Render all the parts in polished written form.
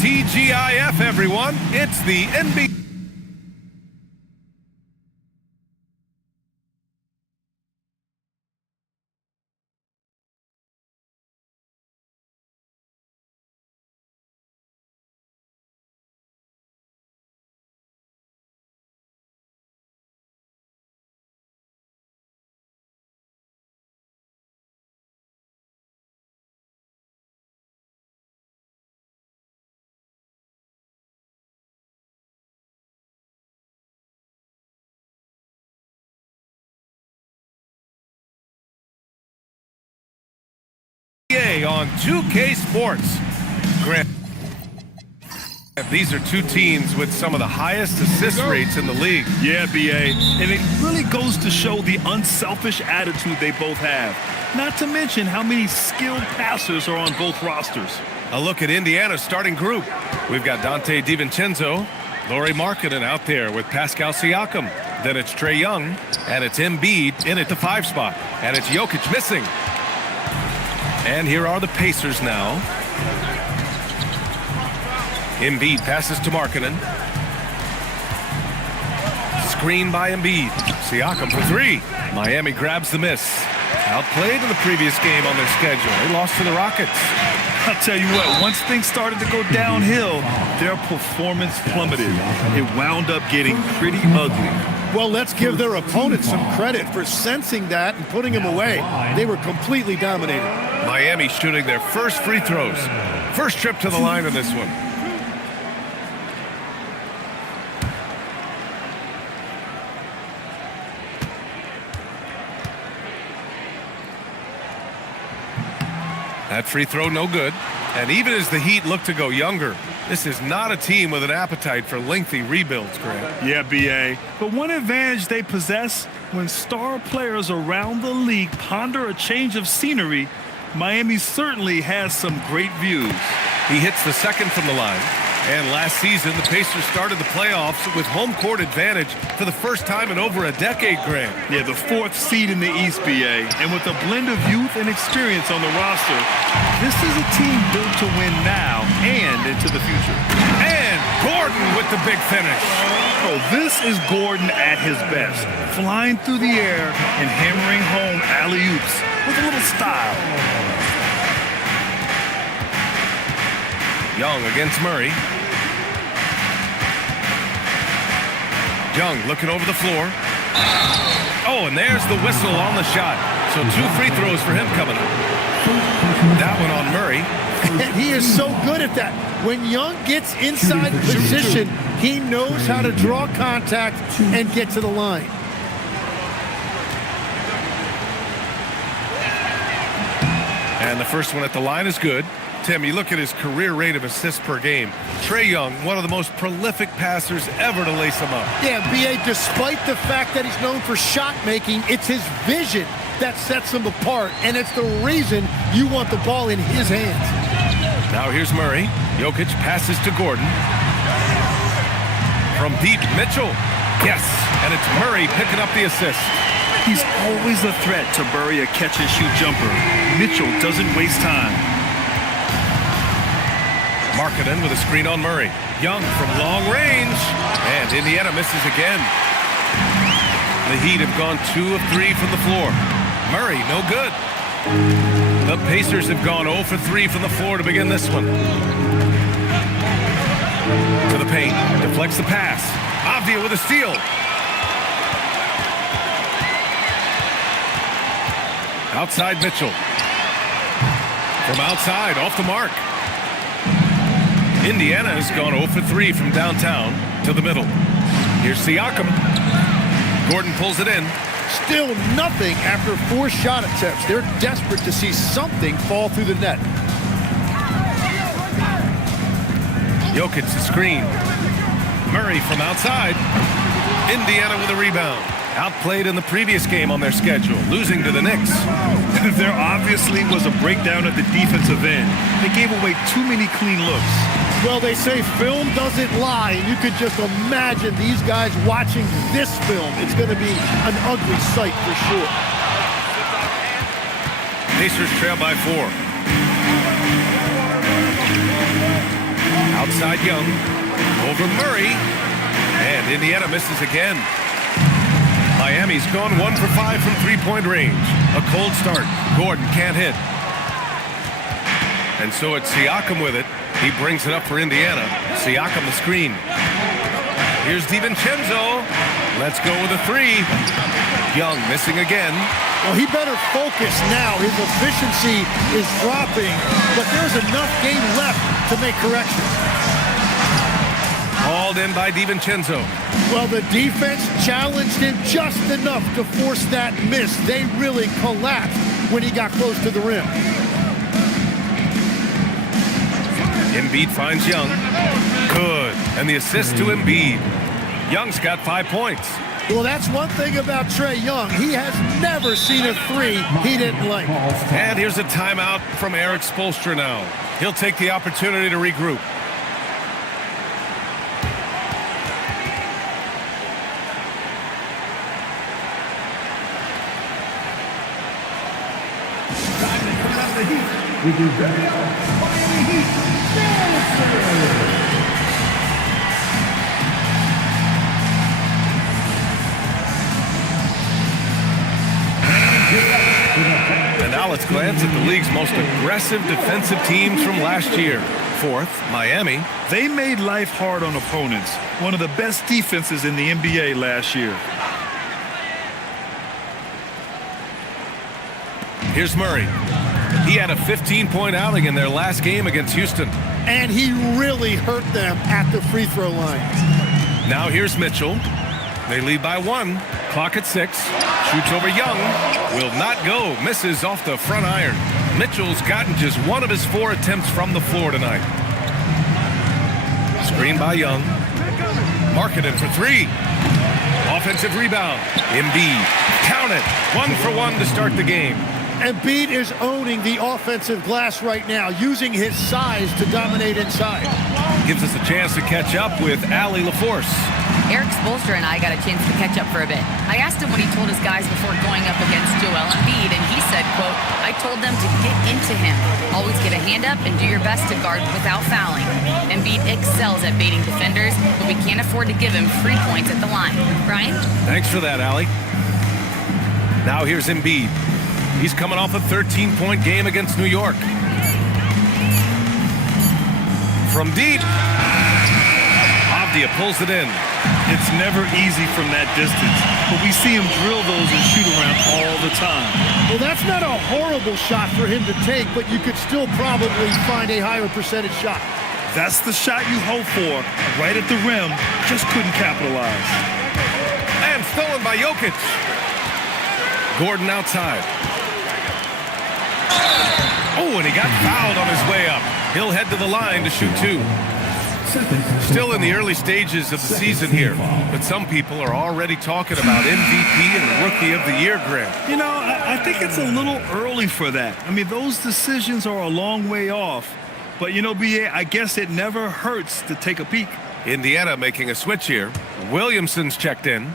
TGIF, everyone. It's the NBA. On 2K Sports. Grant, these are two teams with some of the highest assist rates in the league. Yeah, BA, and it really goes to show the unselfish attitude they both have. Not to mention how many skilled passers are on both rosters. A look at Indiana's starting group. We've got Dante DiVincenzo, Lauri Markkanen out there with Pascal Siakam. Then it's Trae Young, and it's Embiid in at the 5 spot. And it's Jokic missing. And here are the Pacers now. Embiid passes to Markkanen. Screen by Embiid. Siakam for 3. Miami grabs the miss. Outplayed in the previous game on their schedule. They lost to the Rockets. I'll tell you what, once things started to go downhill, their performance plummeted. It wound up getting pretty ugly. Well, let's give their opponent some credit for sensing that and putting him away. They were completely dominated. Miami shooting their first free throws. First trip to the line in this one. That free throw no good. And even as the Heat look to go younger, this is not a team with an appetite for lengthy rebuilds, Grant. Yeah, BA. But one advantage they possess, when star players around the league ponder a change of scenery, Miami certainly has some great views. He hits the second from the line. And last season, the Pacers started the playoffs with home court advantage for the first time in over a decade, Grant. Yeah, the 4th seed in the East, BA. And with a blend of youth and experience on the roster, this is a team built to win now and into the future. And Gordon with the big finish. Oh, this is Gordon at his best, flying through the air and hammering home alley-oops with a little style. Young against Murray. Young looking over the floor. Oh, and there's the whistle on the shot. So 2 free throws for him coming up. That one on Murray. And he is so good at that. When Young gets inside position, he knows how to draw contact and get to the line. And the first one at the line is good. Tim, you look at his career rate of assists per game. Trae Young, one of the most prolific passers ever to lace him up. Yeah, B.A., despite the fact that he's known for shot making, it's his vision that sets him apart, and it's the reason you want the ball in his hands. Now here's Murray. Jokic passes to Gordon. From deep, Mitchell. Yes, and it's Murray picking up the assist. He's always a threat to bury a catch-and-shoot jumper. Mitchell doesn't waste time. Markkanen with a screen on Murray. Young from long range. And Indiana misses again. The Heat have gone 2 of 3 from the floor. Murray, no good. The Pacers have gone 0 for 3 from the floor to begin this one. To the paint. Deflects the pass. Avdia with a steal. Outside Mitchell. From outside, off the mark. Indiana has gone 0 for 3 from downtown to the middle. Here's Siakam. Gordon pulls it in. Still nothing after 4 shot attempts. They're desperate to see something fall through the net. Jokic the screen. Murray from outside. Indiana with a rebound. Outplayed in the previous game on their schedule, losing to the Knicks. There obviously was a breakdown at the defensive end. They gave away too many clean looks. Well, they say film doesn't lie, and you could just imagine these guys watching this film. It's going to be an ugly sight for sure. Pacers trail by 4. Outside Young, over Murray, and Indiana misses again. Miami's gone 1 for 5 from three-point range. A cold start. Gordon can't hit. And so it's Siakam with it. He brings it up for Indiana. Siakam the screen. Here's DiVincenzo. Let's go with a 3. Young missing again. Well, he better focus now. His efficiency is dropping, but there's enough game left to make corrections. Hauled in by DiVincenzo. Well, the defense challenged him just enough to force that miss. They really collapsed when he got close to the rim. Embiid finds Young. Good. And the assist to Embiid. Young's got 5 points. Well, that's one thing about Trae Young. He has never seen a 3 he didn't like. And here's a timeout from Eric Spoelstra now. He'll take the opportunity to regroup. And now let's glance at the league's most aggressive defensive teams from last year. 4th, Miami. They made life hard on opponents. One of the best defenses in the NBA last year. Here's Murray. He had a 15-point outing in their last game against Houston. And he really hurt them at the free throw line. Now here's Mitchell. They lead by 1. Clock at 6. Shoots over Young. Will not go. Misses off the front iron. Mitchell's gotten just 1 of his 4 attempts from the floor tonight. Screen by Young. Marketed for 3. Offensive rebound. Embiid. Count it. 1 for 1 to start the game. Embiid is owning the offensive glass right now, using his size to dominate inside. Gives us a chance to catch up with Allie LaForce. Eric Spoelstra and I got a chance to catch up for a bit. I asked him what he told his guys before going up against Joel Embiid, and he said, quote, "I told them to get into him. Always get a hand up and do your best to guard without fouling. Embiid excels at baiting defenders, but we can't afford to give him free points at the line." Brian? Thanks for that, Allie. Now here's Embiid. He's coming off a 13-point game against New York. From deep. Avdia pulls it in. It's never easy from that distance, but we see him drill those and shoot around all the time. Well, that's not a horrible shot for him to take, but you could still probably find a higher percentage shot. That's the shot you hope for, right at the rim, just couldn't capitalize. And stolen by Jokic. Gordon outside. Oh, and he got fouled on his way up. He'll head to the line to shoot 2. Still in the early stages of the season here, but some people are already talking about MVP and Rookie of the Year grant. You know, I think it's a little early for that. I mean, those decisions are a long way off. But, you know, B.A., I guess it never hurts to take a peek. Indiana making a switch here. Williamson's checked in.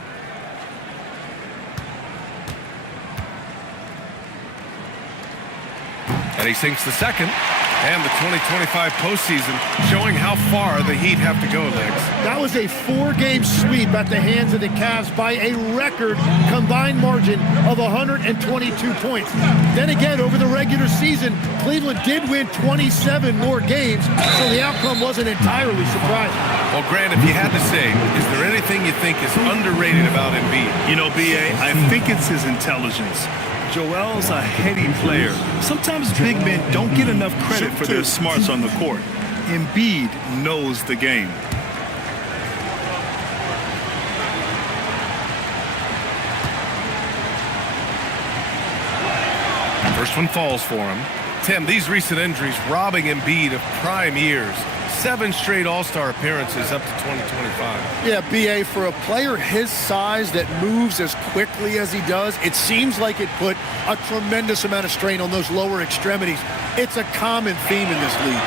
And he sinks the second. And the 2025 postseason showing how far the Heat have to go, Legs. That was a 4-game sweep at the hands of the Cavs by a record combined margin of 122 points. Then again, over the regular season, Cleveland did win 27 more games, so the outcome wasn't entirely surprising. Well, Grant, if you had to say, is there anything you think is underrated about Embiid? You know, B.A., I think it's his intelligence. Joel's a heady player. Sometimes big men don't get enough credit for their smarts on the court. Embiid knows the game. First one falls for him. Tim, these recent injuries robbing Embiid of prime years. 7 straight All-Star appearances up to 2025. Yeah, BA, for a player his size that moves as quickly as he does, it seems like it put a tremendous amount of strain on those lower extremities. It's a common theme in this league.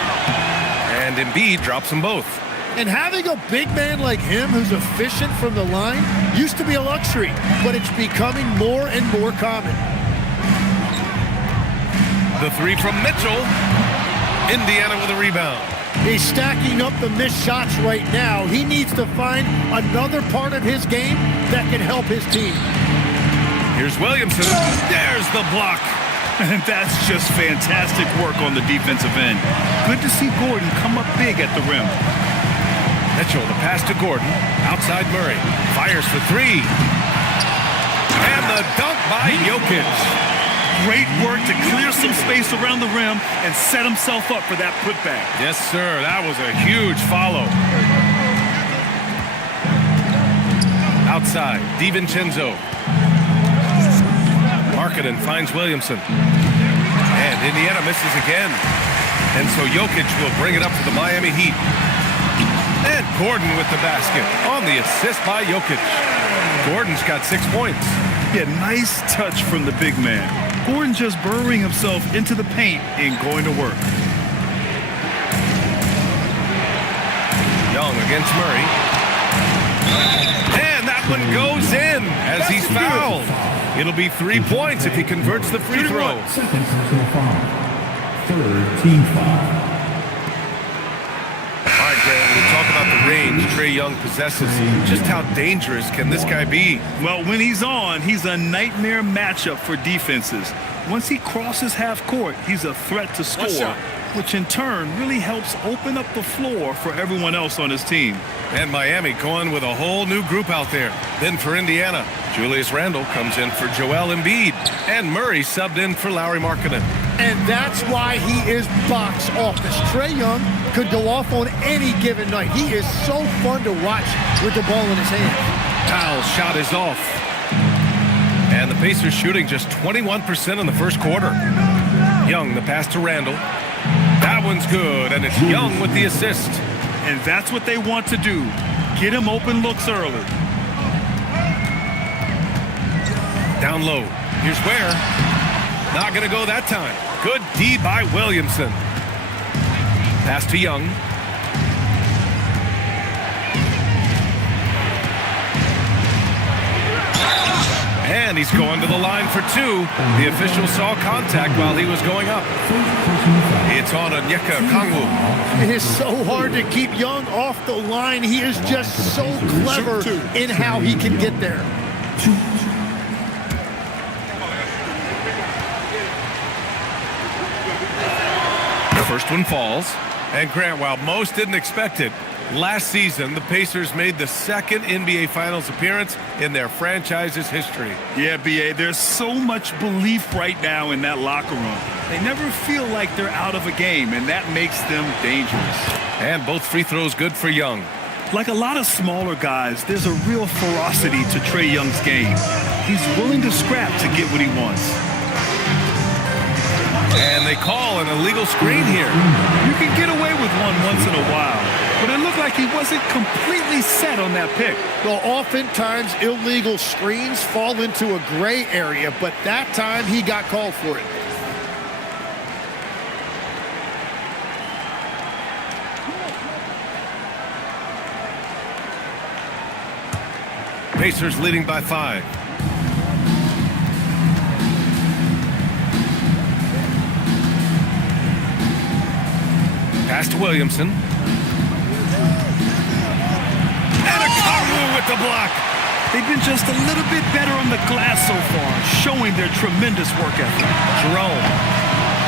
And Embiid drops them both. And having a big man like him who's efficient from the line used to be a luxury, but it's becoming more and more common. The 3 from Mitchell. Indiana with a rebound. He's stacking up the missed shots right now. He needs to find another part of his game that can help his team. Here's Williamson. There's the block. And that's just fantastic work on the defensive end. Good to see Gordon come up big at the rim. Mitchell, the pass to Gordon. Outside Murray. Fires for 3. And the dunk by Jokic. Great work to clear some space around the rim and set himself up for that putback. Yes, sir. That was a huge follow. Outside, DiVincenzo. Markkanen finds Williamson. And Indiana misses again. And so Jokic will bring it up to the Miami Heat. And Gordon with the basket on the assist by Jokic. Gordon's got 6 points. Yeah, nice touch from the big man. Gordon just burrowing himself into the paint and going to work. Young against Murray. And that one goes in as he's fouled. It'll be 3 points if he converts the free throw. Second personal foul. Third team foul. All right, Grant, we talk about the range Trae Young possesses. Just how dangerous can this guy be? Well, when he's on, he's a nightmare matchup for defenses. Once he crosses half court, he's a threat to score, which in turn really helps open up the floor for everyone else on his team. And Miami going with a whole new group out there. Then for Indiana, Julius Randle comes in for Joel Embiid. And Murray subbed in for Lauri Markkanen. And that's why he is box office. Trae Young could go off on any given night. He is so fun to watch with the ball in his hands. Kyle's shot is off. And the Pacers shooting just 21% in the first quarter. Young, the pass to Randle. That one's good, and it's Young with the assist. And that's what they want to do. Get him open looks early. Down low. Here's Ware. Not going to go that time. Good D by Williamson. Pass to Young. And he's going to the line for 2. The official saw contact while he was going up. It's on Onyeka Okongwu. It is so hard to keep Young off the line. He is just so clever in how he can get there. The first one falls. And Grant, while most didn't expect it, last season the Pacers made the second NBA Finals appearance in their franchise's history. Yeah, BA, there's so much belief right now in that locker room. They never feel like they're out of a game, and that makes them dangerous. And both free throws good for Young. Like a lot of smaller guys, there's a real ferocity to Trae Young's game. He's willing to scrap to get what he wants. And they call an illegal screen here. You can get away with one once in a while, but it looked like he wasn't completely set on that pick. Well, oftentimes illegal screens fall into a gray area, but that time he got called for it. Pacers leading by 5. Pass to Williamson. And Okongwu with the block. They've been just a little bit better on the glass so far, showing their tremendous work ethic. Jerome.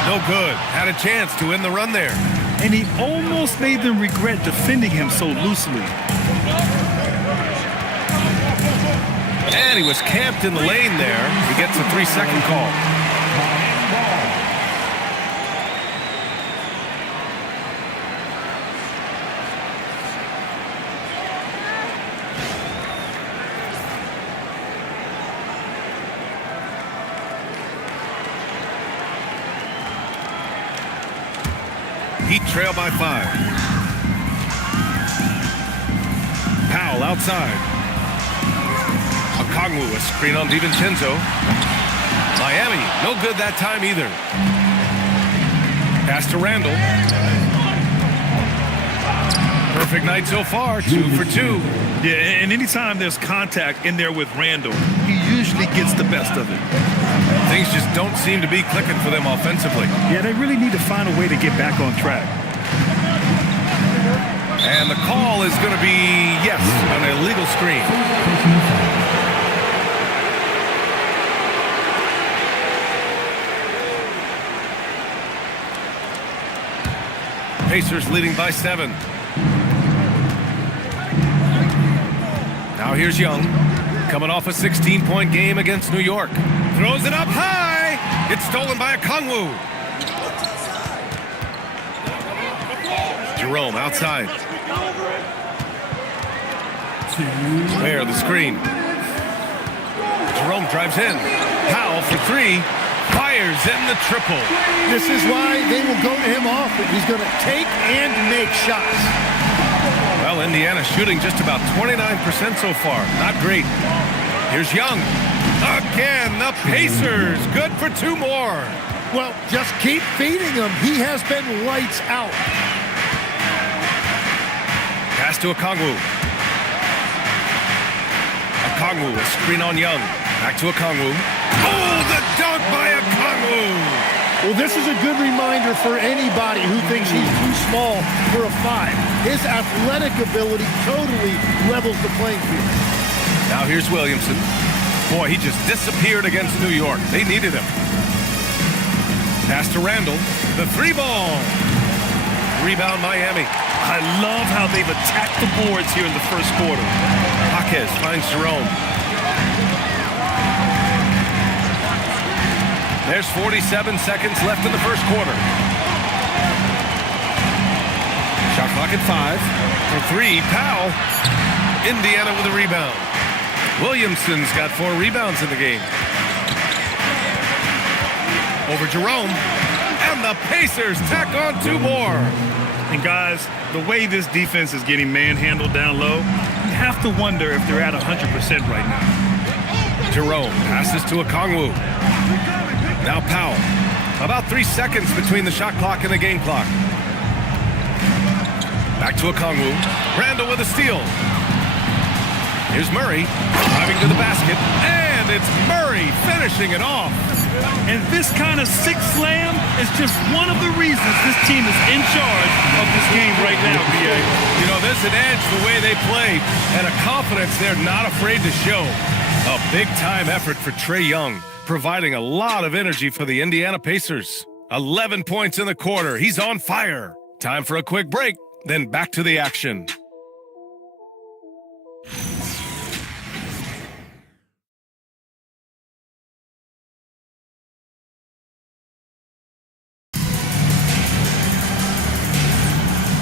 No good. Had a chance to end the run there. And he almost made them regret defending him so loosely. And he was camped in the lane there. He gets a 3-second call. Heat trail by 5. Powell outside. Okongwu, a screen on DiVincenzo. Miami, no good that time either. Pass to Randall. Perfect night so far, 2 for 2. Yeah, and anytime there's contact in there with Randall, he usually gets the best of it. Things just don't seem to be clicking for them offensively. Yeah, they really need to find a way to get back on track. And the call is going to be, yes, an illegal screen. Pacers leading by 7. Now here's Young, coming off a 16-point game against New York. Throws it up high. It's stolen by Okongwu. Jerome outside. Where the screen. Jerome drives in. Powell for 3. Fires in the triple. This is why they will go to him often. He's going to take and make shots. Well, Indiana shooting just about 29% so far. Not great. Here's Young. Again, the Pacers. Good for 2 more. Well, just keep feeding him. He has been lights out. Pass to Okongwu. Okongwu, a screen on Young. Back to Okongwu. Oh, the dunk by Okongwu! Well, this is a good reminder for anybody who thinks he's too small for a 5. His athletic ability totally levels the playing field. Now here's Williamson. Boy, he just disappeared against New York. They needed him. Pass to Randall. The 3-ball. Rebound Miami. I love how they've attacked the boards here in the first quarter. Jaquez finds Jerome. There's 47 seconds left in the first quarter. Shot clock at 5. For 3, Powell. Indiana with a rebound. Williamson's got 4 rebounds in the game. Over Jerome. And the Pacers tack on 2 more. And guys, the way this defense is getting manhandled down low, you have to wonder if they're at 100% right now. Jerome passes to Okongwu. Now Powell. About 3 seconds between the shot clock and the game clock. Back to Okongwu. Randall with a steal. Here's Murray driving to the basket. And it's Murray finishing it off. And this kind of 6 slam is just one of the reasons this team is in charge of this game right now, B.A. You know, there's an edge the way they play and a confidence they're not afraid to show. A big-time effort for Trae Young, providing a lot of energy for the Indiana Pacers. 11 points in the quarter. He's on fire. Time for a quick break, then back to the action.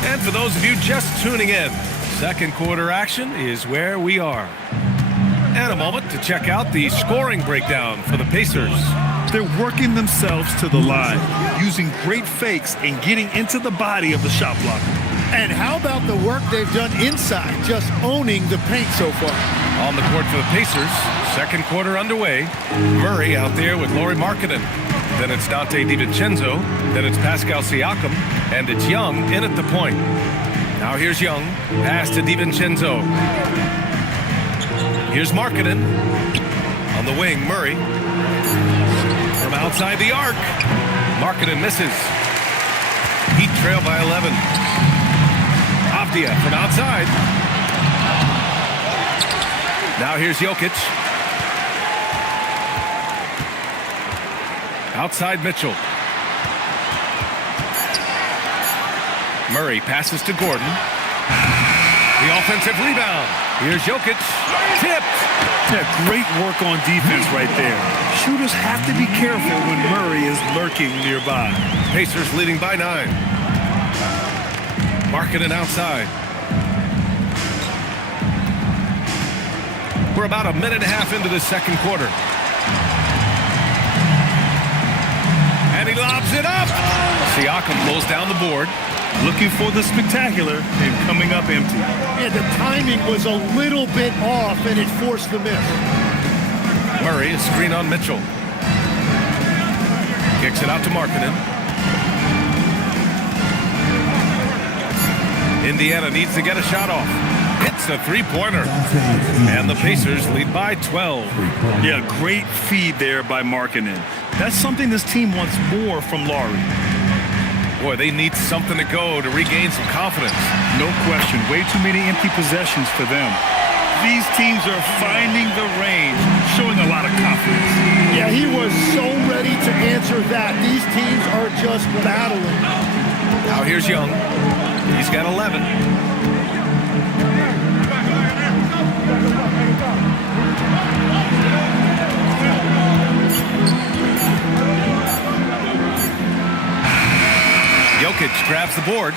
And for those of you just tuning in, second quarter action is where we are. And a moment to check out the scoring breakdown for the Pacers. They're working themselves to the line, using great fakes and getting into the body of the shot blocker. And how about the work they've done inside, just owning the paint so far? On the court for the Pacers, second quarter underway. Murray out there with Lauri Markkanen. Then it's Dante DiVincenzo. Then it's Pascal Siakam. And it's Young in at the point. Now here's Young. Pass to DiVincenzo. Here's Markkanen. On the wing, Murray. From outside the arc. Markkanen misses. Heat trail by 11. Avdia from outside. Now here's Jokic. Outside Mitchell. Murray passes to Gordon. The offensive rebound. Here's Jokic. Tipped. Yeah, great work on defense right there. Shooters have to be careful when Murray is lurking nearby. Pacers leading by 9. Markkanen outside. We're about a minute and a half into the second quarter. And he lobs it up. Siakam pulls down the board. Looking for the spectacular and coming up empty. Yeah, the timing was a little bit off, and it forced the miss. Murray, a screen on Mitchell. Kicks it out to Markkanen. Indiana needs to get a shot off. Hits a three-pointer. And the Pacers lead by 12. Yeah, great feed there by Markkanen. That's something this team wants more from Laurie. Boy, they need something to go to regain some confidence. No question. Way too many empty possessions for them. These teams are finding the range, showing a lot of confidence. Yeah, he was so ready to answer that. These teams are just battling. Now here's Young. He's got 11. Jokic grabs the board.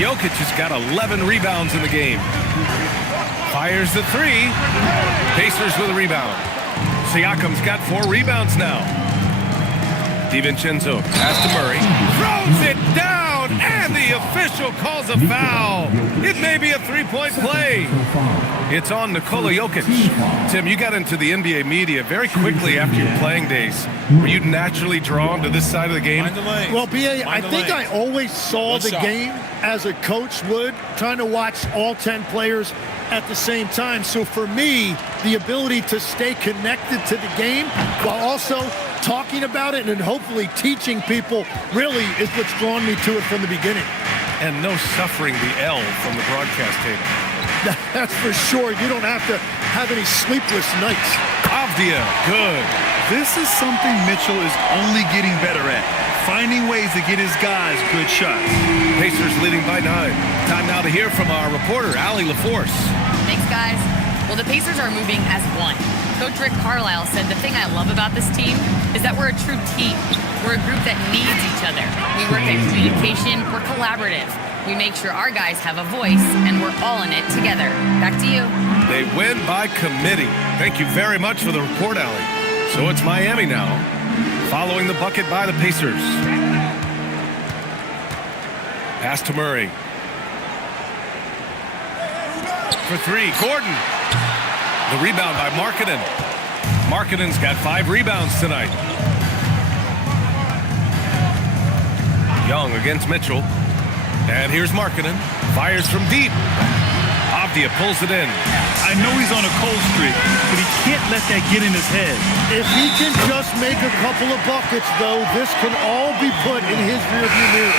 Jokic has got 11 rebounds in the game. Fires the three. Pacers with a rebound. Siakam's got 4 rebounds now. DiVincenzo pass to Murray. Throws it down, and the official calls a foul. It may be a three-point play. It's on Nikola Jokic. Tim, you got into the NBA media very quickly after your playing days. Were you naturally drawn to this side of the game? Well, B.A., I think I always saw the game as a coach would, trying to watch all 10 players at the same time. So for me, the ability to stay connected to the game while also talking about it and hopefully teaching people really is what's drawn me to it from the beginning. And no suffering the L from the broadcast table. That's for sure. You don't have to have any sleepless nights. Avdia, good. This is something Mitchell is only getting better at, finding ways to get his guys good shots. Pacers leading by 9. Time now to hear from our reporter, Allie LaForce. Thanks, guys. Well, the Pacers are moving as one. Coach Rick Carlisle said the thing I love about this team is that we're a true team. We're a group that needs each other. We work at communication. We're collaborative. We make sure our guys have a voice, and we're all in it together. Back to you. They win by committee. Thank you very much for the report, Allie. So it's Miami now, following the bucket by the Pacers. Pass to Murray. For 3, Gordon. The rebound by Markkanen. Markkanen's got 5 rebounds tonight. Young against Mitchell. And here's Markkanen. Fires from deep. Avdia pulls it in. I know he's on a cold streak, but he can't let that get in his head. If he can just make a couple of buckets, though, this can all be put in his rearview mirror.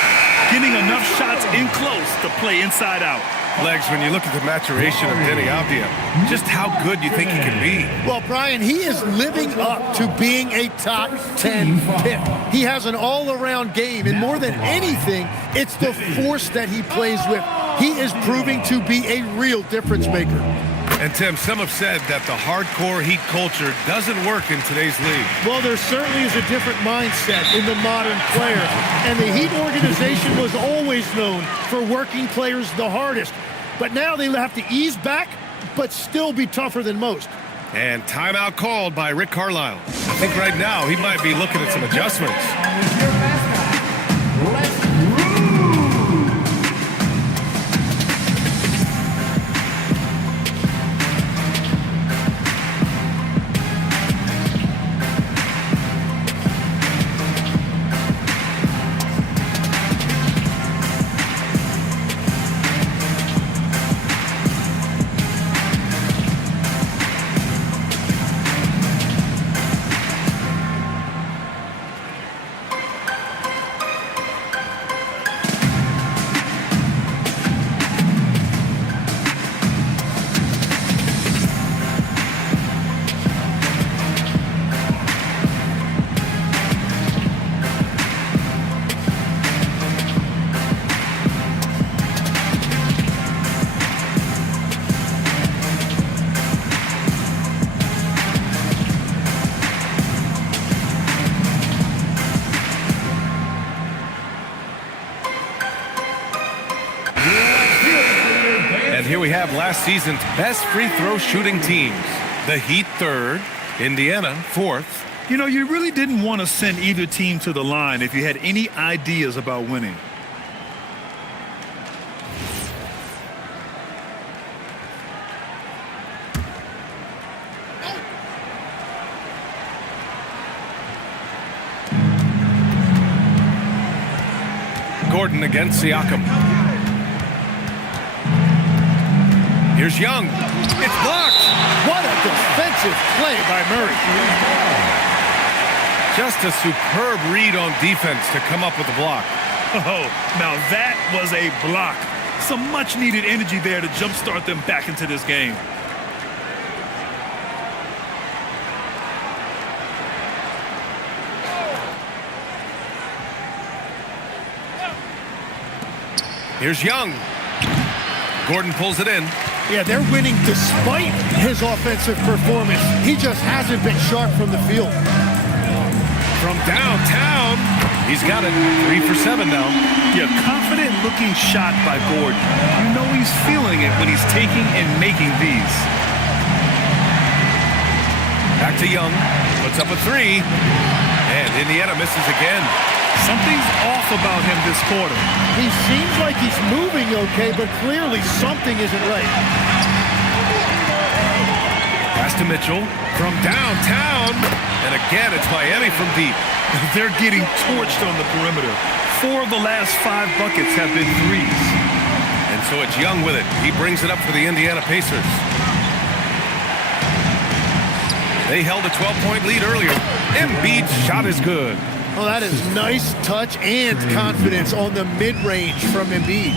Getting enough shots in close to play inside out. Legs, when you look at the maturation of Denny Avdia, just how good you think he can be. Well, Brian, he is living up to being a top 10 pick. He has an all-around game, and more than anything, it's the force that he plays with. He is proving to be a real difference maker. And Tim, some have said that the hardcore Heat culture doesn't work in today's league. Well, there certainly is a different mindset in the modern player. And the Heat organization was always known for working players the hardest. But now they have to ease back, but still be tougher than most. And timeout called by Rick Carlisle. I think right now he might be looking at some adjustments. And here we have last season's best free throw shooting teams. The Heat 3rd, Indiana 4th, You know, you really didn't want to send either team to the line if you had any ideas about winning. Gordon against Siakam. Here's Young. It's blocked. What a defensive play by Murray. Just a superb read on defense to come up with the block. Oh, now that was a block. Some much-needed energy there to jumpstart them back into this game. Here's Young. Gordon pulls it in. Yeah, they're winning despite his offensive performance. He just hasn't been sharp from the field. From downtown, he's got it. 3 for 7 now. Yeah, confident-looking shot by Gordon. You know he's feeling it when he's taking and making these. Back to Young. Puts up a 3. And Indiana misses again. Something's off about him this quarter. He seems like he's moving okay, but clearly something isn't right. Pass to Mitchell from downtown. And again, it's Miami from deep. They're getting torched on the perimeter. 4 of the last 5 buckets have been threes. And so it's Young with it. He brings it up for the Indiana Pacers. They held a 12-point lead earlier. Embiid's shot is good. Oh, that is nice touch and confidence on the mid-range from Embiid.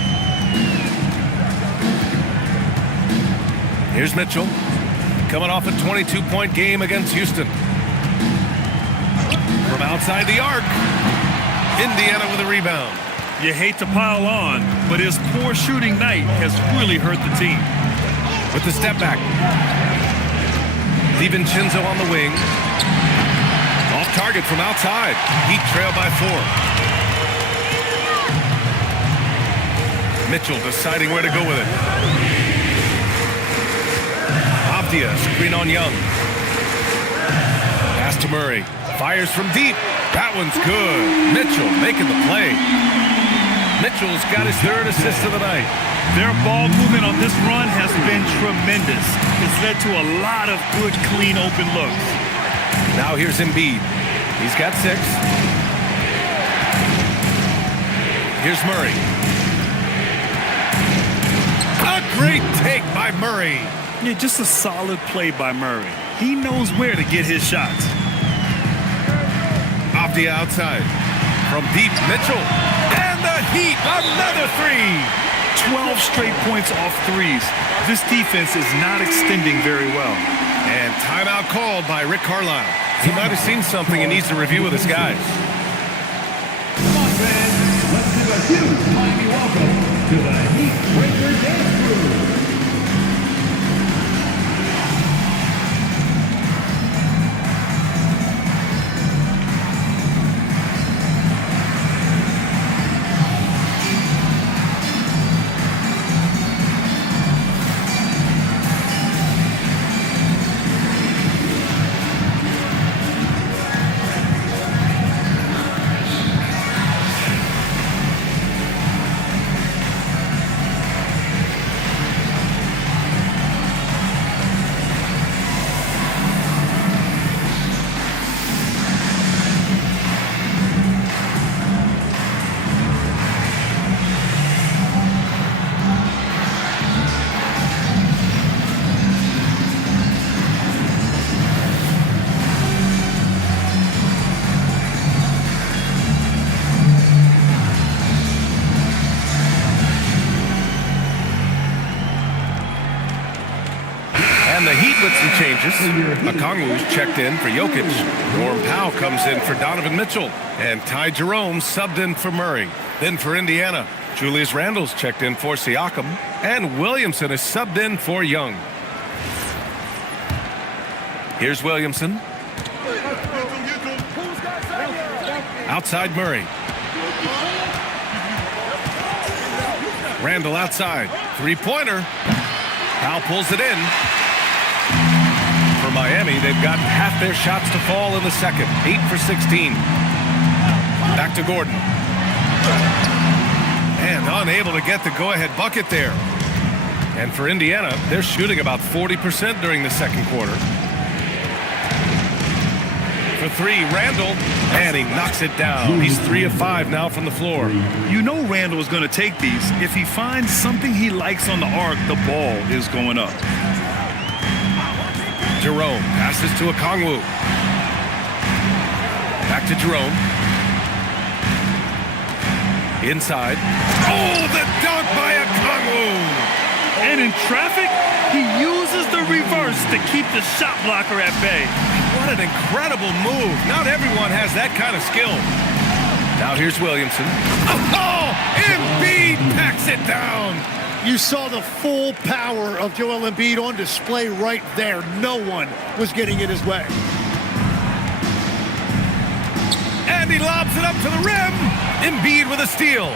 Here's Mitchell, coming off a 22-point game against Houston. From outside the arc, Indiana with a rebound. You hate to pile on, but his poor shooting night has really hurt the team. With the step back. DiVincenzo on the wing. Off target from outside. Heat trail by 4. Mitchell deciding where to go with it. Avdia screen on Young. Pass to Murray. Fires from deep. That one's good. Mitchell making the play. Mitchell's got his 3rd assist of the night. Their ball movement on this run has been tremendous. It's led to a lot of good, clean, open looks. Now here's Embiid. He's got 6. Here's Murray. A great take by Murray. Yeah, just a solid play by Murray. He knows where to get his shots. Avdia outside. From deep, Mitchell. And the Heat, another 3. 12 straight points off threes. This defense is not extending very well. And timeout called by Rick Carlisle. He might have seen something and needs to review with his guys. Come on, fans. Let's give a huge Miami welcome to the Heat Breaker Dance Crew. And the Heat with some changes. Okongwu's checked in for Jokic. Norm Powell comes in for Donovan Mitchell. And Ty Jerome subbed in for Murray. Then for Indiana, Julius Randle's checked in for Siakam. And Williamson is subbed in for Young. Here's Williamson. Outside Murray. Randle outside. 3-pointer. Powell pulls it in. For for Miami. They've gotten half their shots to fall in the second. 8 for 16. Back to Gordon. And unable to get the go-ahead bucket there. And for Indiana, they're shooting about 40% during the second quarter. For three, Randall, and he knocks it down. He's 3 of 5 now from the floor. You know Randall is going to take these. If he finds something he likes on the arc, the ball is going up. Jerome passes to Okongwu. Back to Jerome. Inside. Oh, the dunk by Okongwu! And in traffic, he uses the reverse to keep the shot blocker at bay. What an incredible move. Not everyone has that kind of skill. Now here's Williamson. Oh, Embiid packs it down. You saw the full power of Joel Embiid on display right there. No one was getting in his way. And he lobs it up to the rim. Embiid with a steal.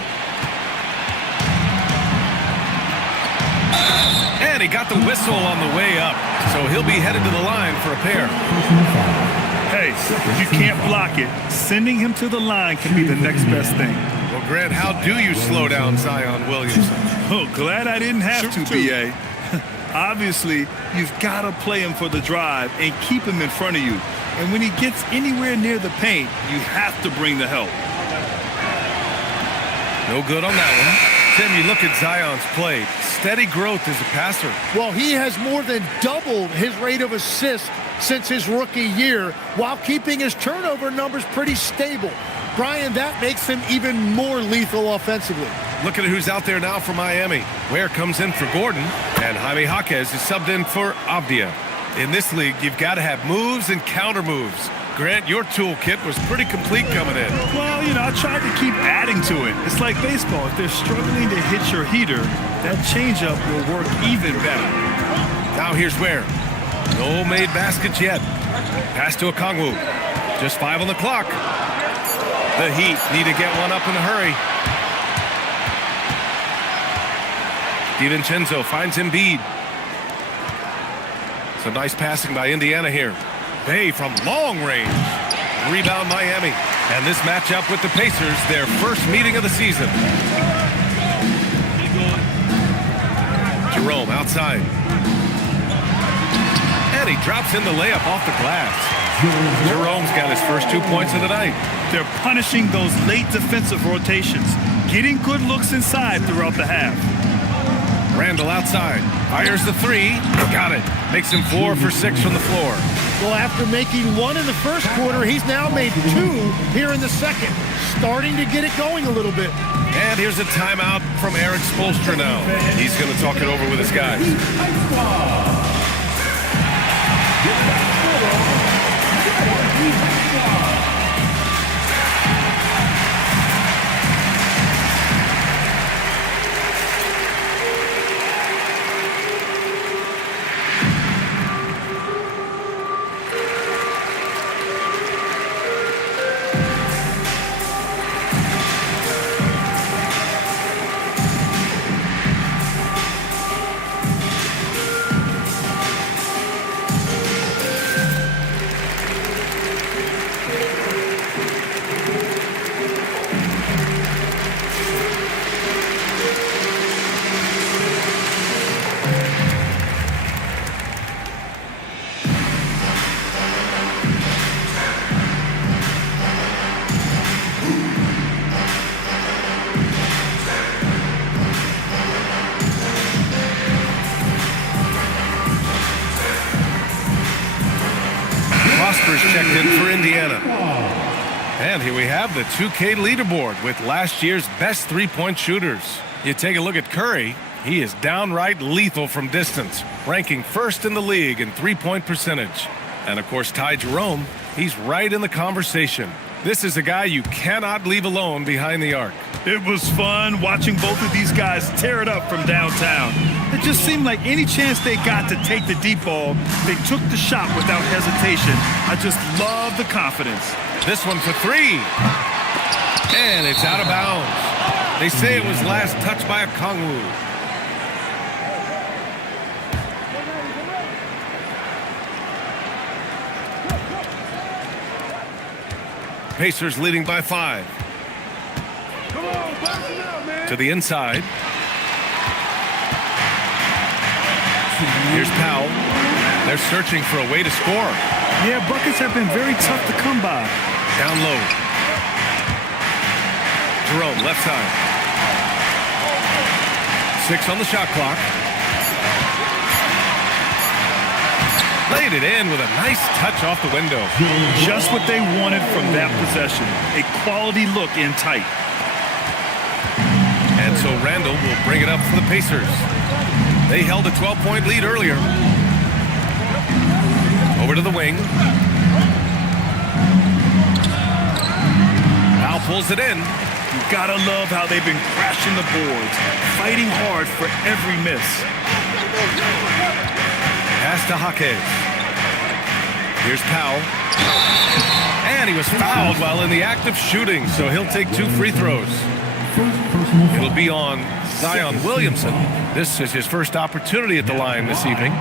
And he got the whistle on the way up. So he'll be headed to the line for a pair. Hey, if you can't block it, sending him to the line can be the next best thing. Well, Grant, how do you slow down Zion Williamson? Oh, glad I didn't have to, B.A. Obviously, you've got to play him for the drive and keep him in front of you. And when he gets anywhere near the paint, you have to bring the help. No good on that one. Tim, you look at Zion's play. Steady growth as a passer. Well, he has more than doubled his rate of assists since his rookie year while keeping his turnover numbers pretty stable. Brian, that makes him even more lethal offensively. Look at who's out there now for Miami. Ware comes in for Gordon, and Jaime Jaquez is subbed in for Avdia. In this league, you've got to have moves and counter moves. Grant, your toolkit was pretty complete coming in. Well, you know, I tried to keep adding to it. It's like baseball. If they're struggling to hit your heater, that changeup will work even better. Now here's Ware. No made baskets yet. Pass to Okongwu. Just 5 on the clock. The Heat need to get one up in a hurry. DiVincenzo finds Embiid. So nice passing by Indiana here. Bay from long range. Rebound Miami. And this matchup with the Pacers, their first meeting of the season. Jerome outside. And he drops in the layup off the glass. Jerome's got his first 2 points of the night. They're punishing those late defensive rotations, getting good looks inside throughout the half. Randall outside. Fires the three. Got it. Makes him 4 for 6 from the floor. Well, after making 1 in the first quarter, he's now made 2 here in the second. Starting to get it going a little bit. And here's a timeout from Eric Spoelstra now. He's going to talk it over with his guys. Checked in for Indiana. And here we have the 2K leaderboard with last year's best three-point shooters. You take a look at Curry, he is downright lethal from distance, ranking first in the league in three-point percentage. And of course, Ty Jerome, he's right in the conversation. This is a guy you cannot leave alone behind the arc. It was fun watching both of these guys tear it up from downtown. It just seemed like any chance they got to take the deep ball, they took the shot without hesitation. I just love the confidence. This one for 3. And it's out of bounds. They say it was last touched by Okongwu. Pacers leading by 5. To the inside. Here's Powell. They're searching for a way to score. Yeah, buckets have been very tough to come by. Down low. Jerome, left side. 6 on the shot clock. Laid it in with a nice touch off the window. Just what they wanted from that possession. A quality look in tight. And so Randall will bring it up for the Pacers. They held a 12-point lead earlier. Over to the wing. Powell pulls it in. You gotta love how they've been crashing the boards, fighting hard for every miss. Pass to Jaquez. Here's Powell. And he was fouled while in the act of shooting, so he'll take 2 free throws. It'll be on Zion Williamson. This is his first opportunity at the line this evening.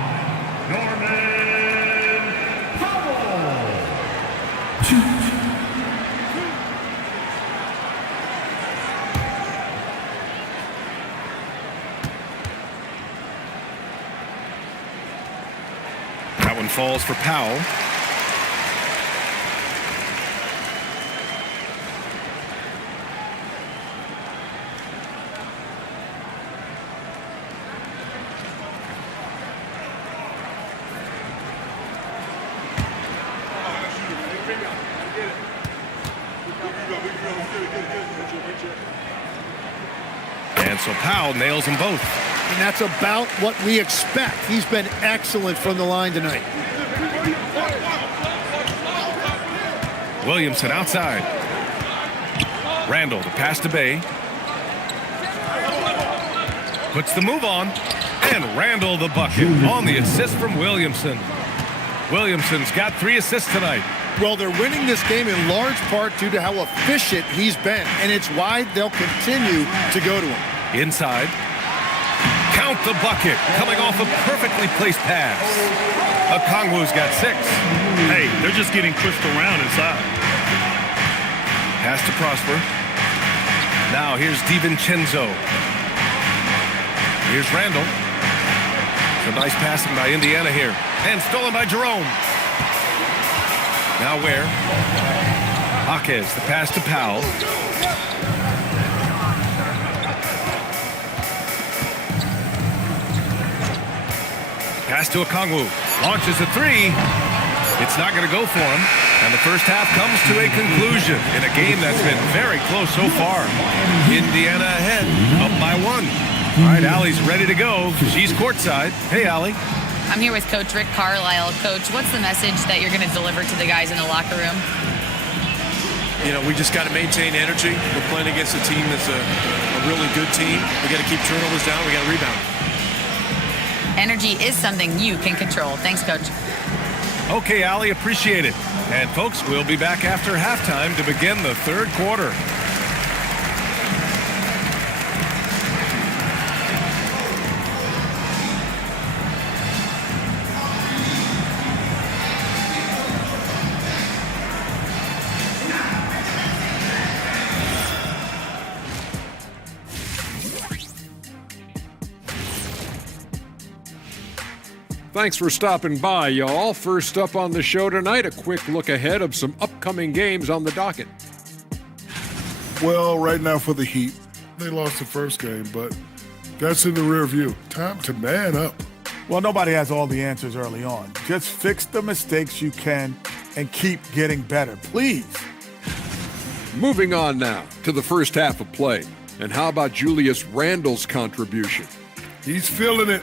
That one falls for Powell. And so Powell nails them both. And that's about what we expect. He's been excellent from the line tonight. Williamson outside. Randall, the pass to Bay. Puts the move on. And Randall the bucket on the assist from Williamson. Williamson's got 3 assists tonight. Well, they're winning this game in large part due to how efficient he's been. And it's why they'll continue to go to him. Inside. Count the bucket. Coming off a perfectly placed pass. Okongwu's got 6. Hey, they're just getting pushed around inside. Pass to Prosper. Now here's DiVincenzo. Here's Randall. Some nice passing by Indiana here. And stolen by Jerome. Now where? Jaquez, the pass to Powell. Pass to Okongwu. Launches a 3. It's not going to go for him. And the first half comes to a conclusion in a game that's been very close so far. Indiana ahead, up by 1. All right, Allie's ready to go. She's courtside. Hey, Allie. I'm here with Coach Rick Carlisle. Coach, what's the message that you're going to deliver to the guys in the locker room? You know, we just got to maintain energy. We're playing against a team that's a really good team. We got to keep turnovers down. We got to rebound. Energy is something you can control. Thanks, Coach. Okay, Allie, appreciate it. And folks, we'll be back after halftime to begin the 3rd quarter. Thanks for stopping by, y'all. First up on the show tonight, a quick look ahead of some upcoming games on the docket. Well, right now for the Heat, they lost the first game, but that's in the rear view. Time to man up. Well, nobody has all the answers early on. Just fix the mistakes you can and keep getting better, please. Moving on now to the first half of play. And how about Julius Randle's contribution? He's feeling it.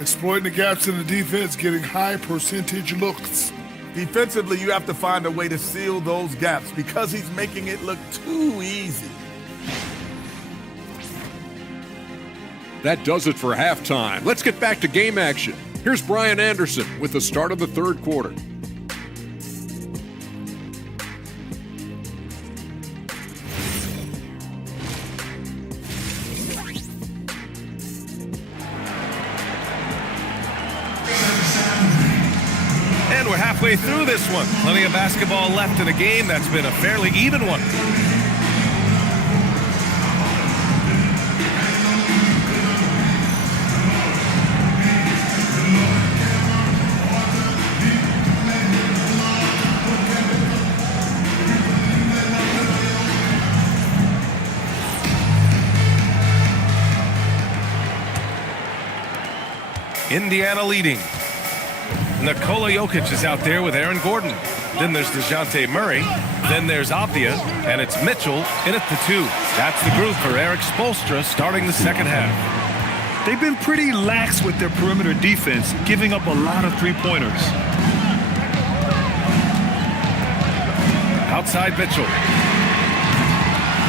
Exploiting the gaps in the defense, getting high percentage looks. Defensively, you have to find a way to seal those gaps because he's making it look too easy. That does it for halftime. Let's get back to game action. Here's Brian Anderson with the start of the 3rd quarter. we're halfway through this one. Plenty of basketball left in a game that's been a fairly even one. Indiana leading. Nikola Jokic is out there with Aaron Gordon. Then there's DeJounte Murray. Then there's Avdia, and it's Mitchell in at the 2. That's the group for Eric Spoelstra starting the second half. They've been pretty lax with their perimeter defense, giving up a lot of three-pointers. Outside Mitchell.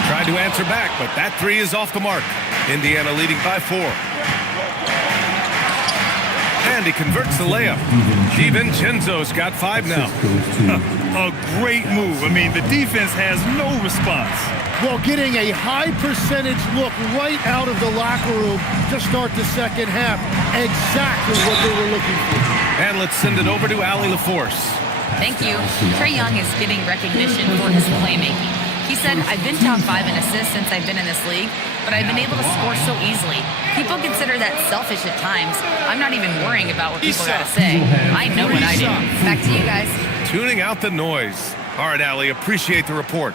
Tried to answer back, but that 3 is off the mark. Indiana leading by 4. And he converts the layup. DiVincenzo's got 5 now. A great move. I mean, the defense has no response. Well, getting a high percentage look right out of the locker room to start the second half. Exactly what they were looking for. And let's send it over to Allie LaForce. Thank you. Trae Young is getting recognition for his playmaking. He said, I've been top 5 in assists since I've been in this league, but I've been able to score so easily. People consider that selfish at times. I'm not even worrying about what people got to say. I know what I do. Back to you guys. Tuning out the noise. All right, Allie, appreciate the report.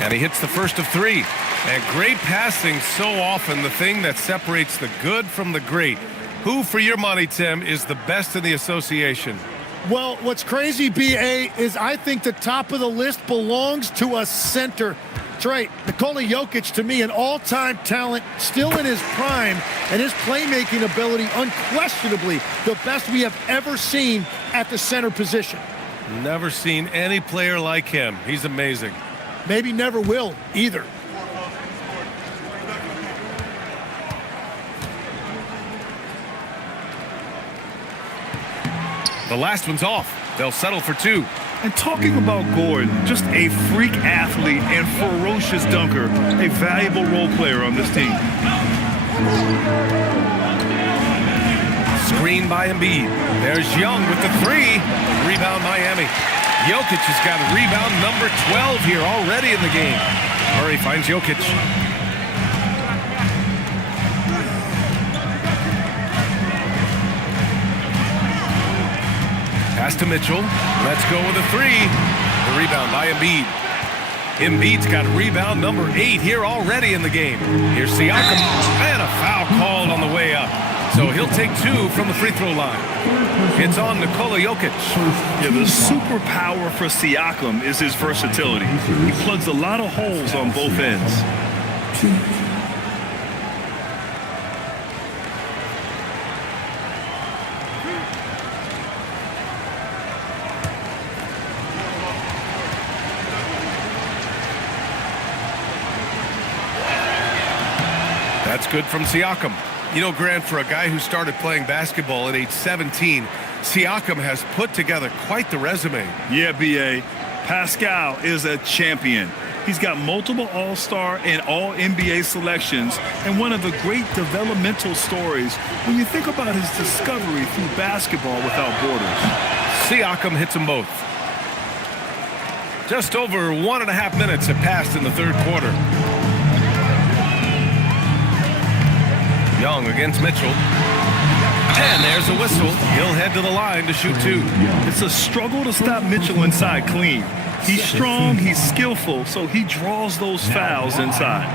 And he hits the first of 3. And great passing, so often the thing that separates the good from the great. Who, for your money, Tim, is the best in the association? Well, what's crazy, B.A., is I think the top of the list belongs to a center. That's right. Nikola Jokic, to me, an all-time talent, still in his prime, and his playmaking ability, unquestionably, the best we have ever seen at the center position. Never seen any player like him. He's amazing. Maybe never will, either. The last one's off. They'll settle for 2. And talking about Gordon, just a freak athlete and ferocious dunker, a valuable role player on this team. Screen by Embiid. There's Young with the 3. Rebound Miami. Jokic has got rebound number 12 here already in the game. Murray finds Jokic. Pass to Mitchell. Let's go with a 3. The rebound by Embiid. Embiid's got rebound number 8 here already in the game. Here's Siakam. And a foul called on the way up. So he'll take 2 from the free throw line. It's on Nikola Jokic. Yeah, the superpower for Siakam is his versatility. He plugs a lot of holes on both ends. That's good from Siakam. You know, Grant, for a guy who started playing basketball at age 17, Siakam has put together quite the resume. Yeah, B.A. Pascal is a champion. He's got multiple All-Star and All-NBA selections, and one of the great developmental stories when you think about his discovery through basketball without borders. Siakam hits them both. Just over 1.5 minutes have passed in the third quarter. Young against Mitchell. And there's a whistle. He'll head to the line to shoot 2. It's a struggle to stop Mitchell inside clean. He's strong, he's skillful, so he draws those fouls inside.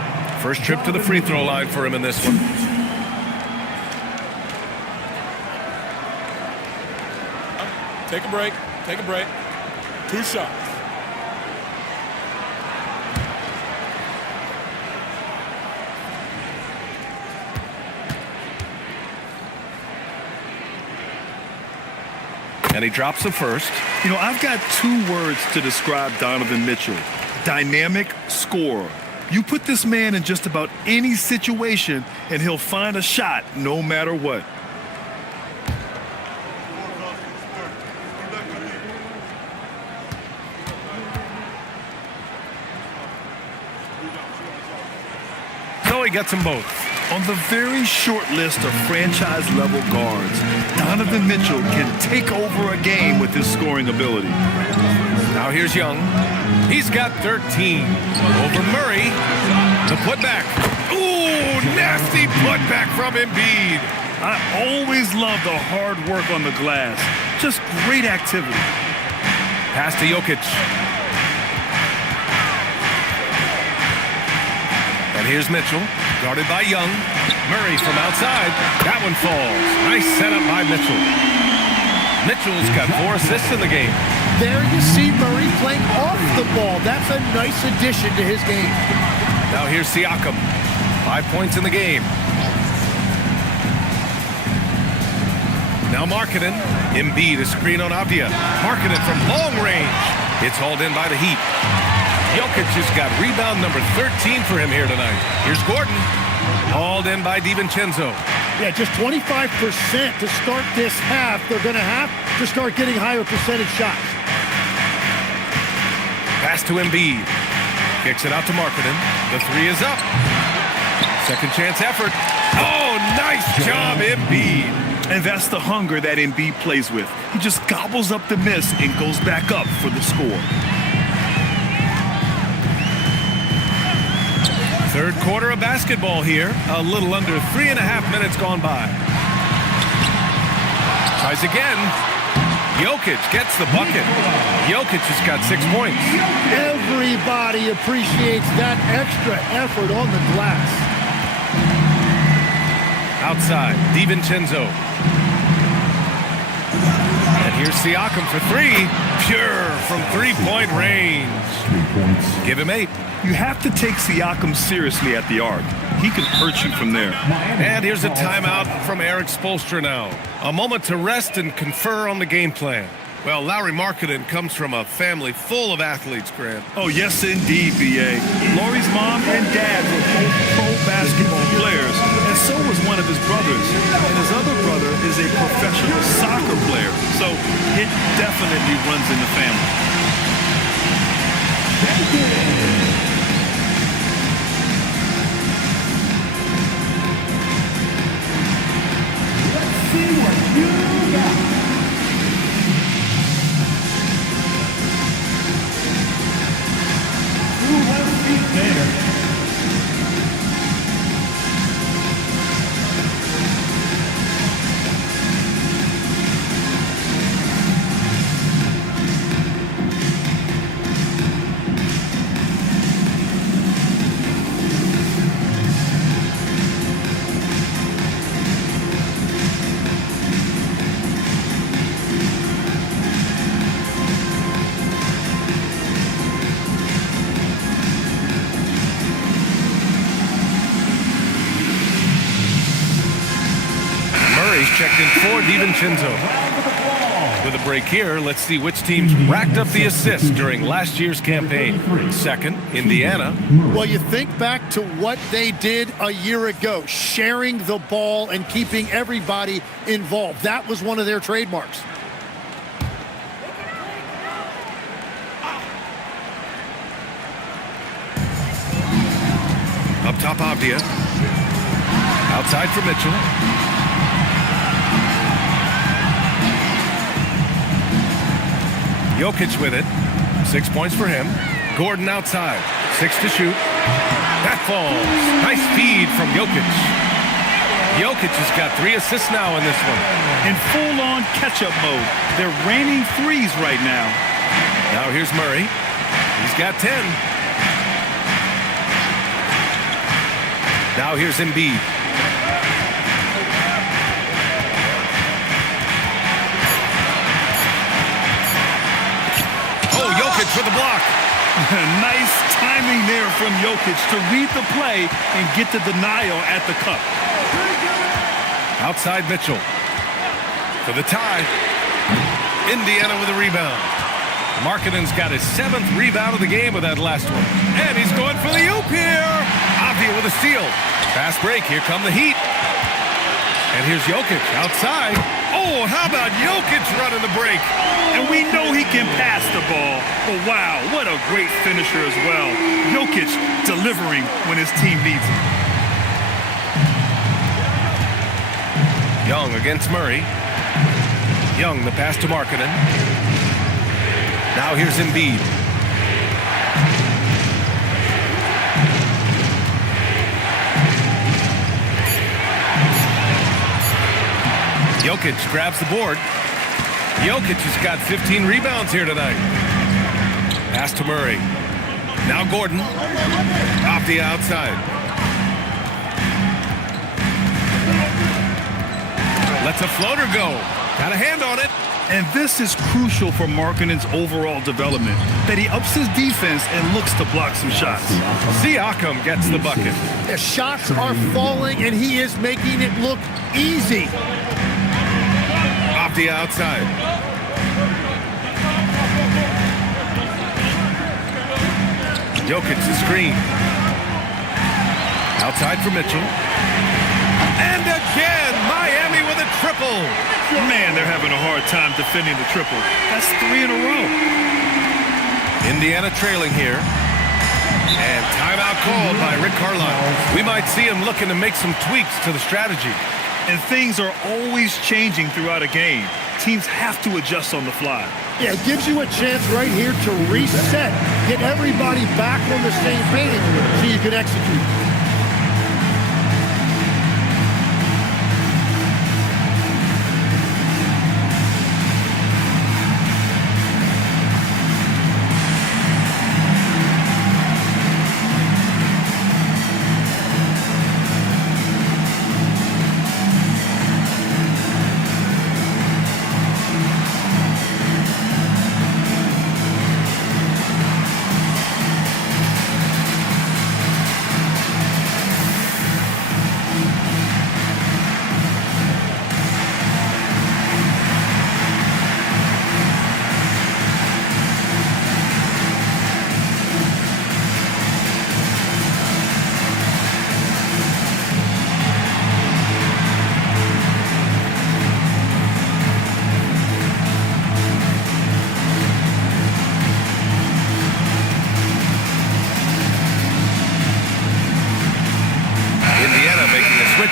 First trip to the free throw line for him in this one. Take a break. Take a break. 2 shots. And he drops the first. You know, I've got 2 words to describe Donovan Mitchell. Dynamic scorer. You put this man in just about any situation, and he'll find a shot no matter what. So he gets them both. On the very short list of franchise-level guards, Donovan Mitchell can take over a game with his scoring ability. Now here's Young. He's got 13. Over Murray. The putback. Ooh, nasty putback from Embiid. I always love the hard work on the glass. Just great activity. Pass to Jokic. And here's Mitchell, guarded by Young. Murray from outside. That one falls. Nice setup by Mitchell. Mitchell's got 4 assists in the game. There you see Murray playing off the ball. That's a nice addition to his game. Now here's Siakam. 5 points in the game. Now Markkanen. Embiid, a screen on Avdia. Markkanen from long range. It's hauled in by the Heat. Jokic has got rebound number 13 for him here tonight. Here's Gordon. Hauled in by DiVincenzo. Yeah, just 25% to start this half. They're going to have to start getting higher percentage shots. Pass to Embiid. Kicks it out to Markkanen. The 3 is up. Second chance effort. Oh, nice job, Embiid. And that's the hunger that Embiid plays with. He just gobbles up the miss and goes back up for the score. Third quarter of basketball here. A little under 3.5 minutes gone by. Tries again. Jokic gets the bucket. Jokic has got 6 points. Everybody appreciates that extra effort on the glass. Outside, DiVincenzo. And here's Siakam for 3. Pure from 3-point range. 3 points. Give him 8. You have to take Siakam seriously at the arc. He can hurt you from there. And here's a timeout from Eric Spoelstra now. A moment to rest and confer on the game plan. Well, Lauri Markkanen comes from a family full of athletes, Grant. Oh, yes, indeed, B.A. Lauri's mom and dad were both pro basketball players, and so was one of his brothers. And his other brother is a professional soccer player, so it definitely runs in the family. Let's see what you got. There. Checked in for DiVincenzo. With a break here, let's see which teams racked up the assists during last year's campaign. Second, Indiana. Well, you think back to what they did a year ago, sharing the ball and keeping everybody involved. That was one of their trademarks. Up top, Avdia. Outside for Mitchell. Jokic with it. 6 points for him. Gordon outside. 6 to shoot. That falls. Nice feed from Jokic. Jokic has got 3 assists now in this one. In full-on catch-up mode. They're raining threes right now. Now here's Murray. He's got 10. Now here's Embiid. For the block. Nice timing there from Jokic to read the play and get the denial at the cup. Outside Mitchell. For the tie. Indiana with a rebound. Markkanen's got his 7th rebound of the game with that last one. And he's going for the oop here. Avdia with a steal. Fast break. Here come the Heat. And here's Jokic outside. Oh, how about Jokic running the break? And we know he can pass the ball. But wow, what a great finisher as well. Jokic delivering when his team needs him. Young against Murray. Young, the pass to Markkanen. Now here's Embiid. Jokic grabs the board. Jokic has got 15 rebounds here tonight. Pass to Murray. Now Gordon off the outside. Lets a floater go. Got a hand on it. And this is crucial for Markkanen's overall development, that he ups his defense and looks to block some shots. Siakam gets the bucket. The shots are falling, and he is making it look easy. Off the outside. Jokic the screen. Outside for Mitchell. And again, Miami with a triple. Man, they're having a hard time defending the triple. That's 3 in a row. Indiana trailing here. And timeout called by Rick Carlisle. We might see him looking to make some tweaks to the strategy. And things are always changing throughout a game. Teams have to adjust on the fly. Yeah, it gives you a chance right here to reset, get everybody back on the same page so you can execute.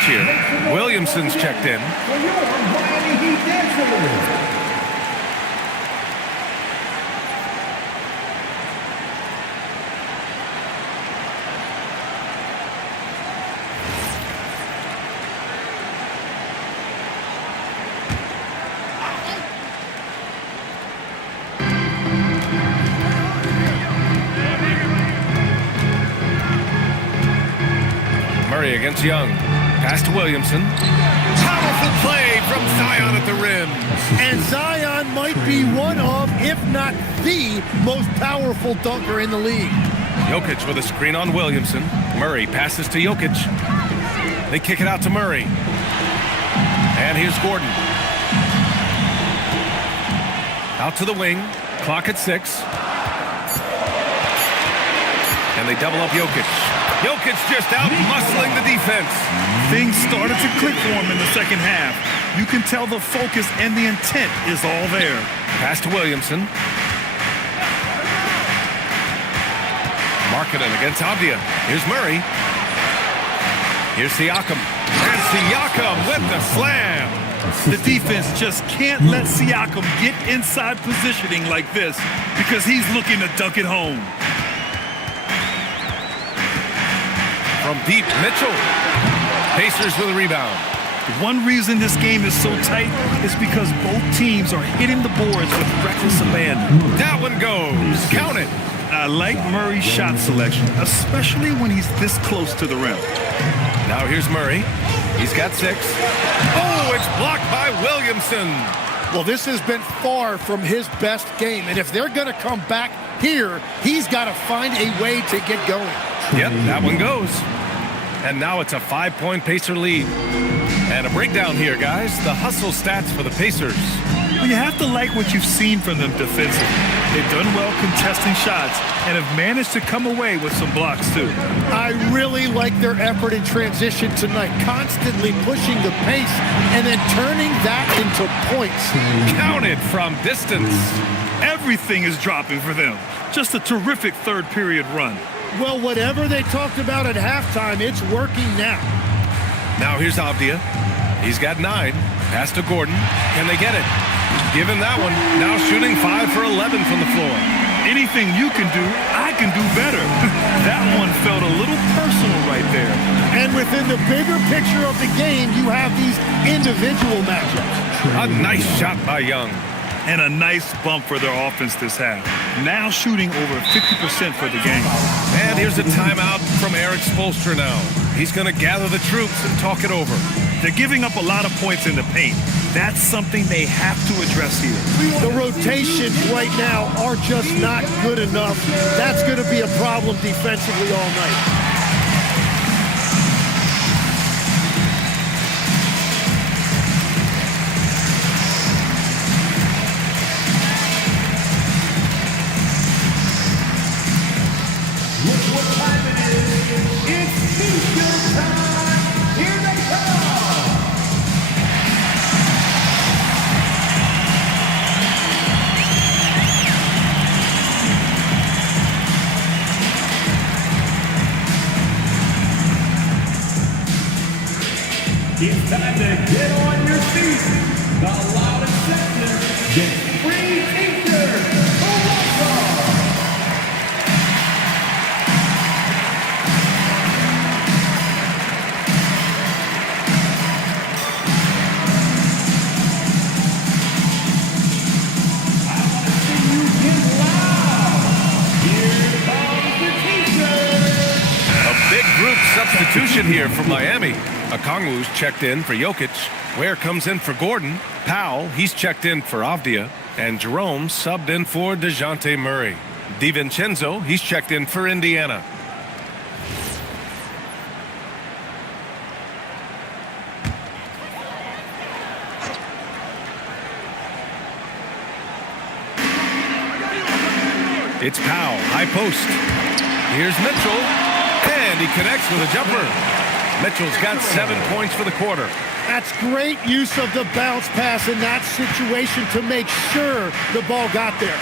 Here. Williamson's checked in. For your Miami Heat Dance Murray against Young. Pass to Williamson. Powerful play from Zion at the rim. And Zion might be one of, if not the, most powerful dunker in the league. Jokic with a screen on Williamson. Murray passes to Jokic. They kick it out to Murray. And here's Gordon. Out to the wing. Clock at 6. And they double up Jokic. Jokic just out muscling the defense. Things started to click for him in the second half. You can tell the focus and the intent is all there. Pass to Williamson. Markkanen against Avdia. Here's Murray. Here's Siakam. And Siakam with the slam. The defense just can't let Siakam get inside positioning like this because he's looking to dunk it home. From deep, Mitchell. Pacers with a rebound. One reason this game is so tight is because both teams are hitting the boards with reckless abandon. That one goes. Count it. I like Murray's shot selection, especially when he's this close to the rim. Now here's Murray. He's got 6. Oh, it's blocked by Williamson. Well, this has been far from his best game, and if they're going to come back here, he's got to find a way to get going. Yep, that one goes. And now it's a 5-point Pacer lead. And a breakdown here, guys. The hustle stats for the Pacers. Well, you have to like what you've seen from them defensively. They've done well contesting shots and have managed to come away with some blocks, too. I really like their effort in transition tonight, constantly pushing the pace and then turning that into points. Counted from distance. Everything is dropping for them. Just a terrific third period run. Well, whatever they talked about at halftime, it's working now. Now here's Avdia. He's got 9. Pass to Gordon. Can they get it? Give him that one. Now shooting 5 for 11 from the floor. Anything you can do, I can do better. That one felt a little personal right there. And within the bigger picture of the game, you have these individual matchups. A nice shot by Young. And a nice bump for their offense this half. Now shooting over 50% for the game. And here's a timeout from Eric Spoelstra now. He's going to gather the troops and talk it over. They're giving up a lot of points in the paint. That's something they have to address here. The rotations right now are just not good enough. That's going to be a problem defensively all night. Look what time it is. It's Easter time. Here they come. It's time to get on your feet. The loudest section gets free Easter. Welcome. Substitution here for Miami. Okongwu's checked in for Jokic. Ware comes in for Gordon. Powell, he's checked in for Avdia. And Jerome subbed in for DeJounte Murray. DiVincenzo, he's checked in for Indiana. It's Powell, high post. Here's Mitchell. And he connects with a jumper. Mitchell's got 7 points for the quarter. That's great use of the bounce pass in that situation to make sure the ball got there.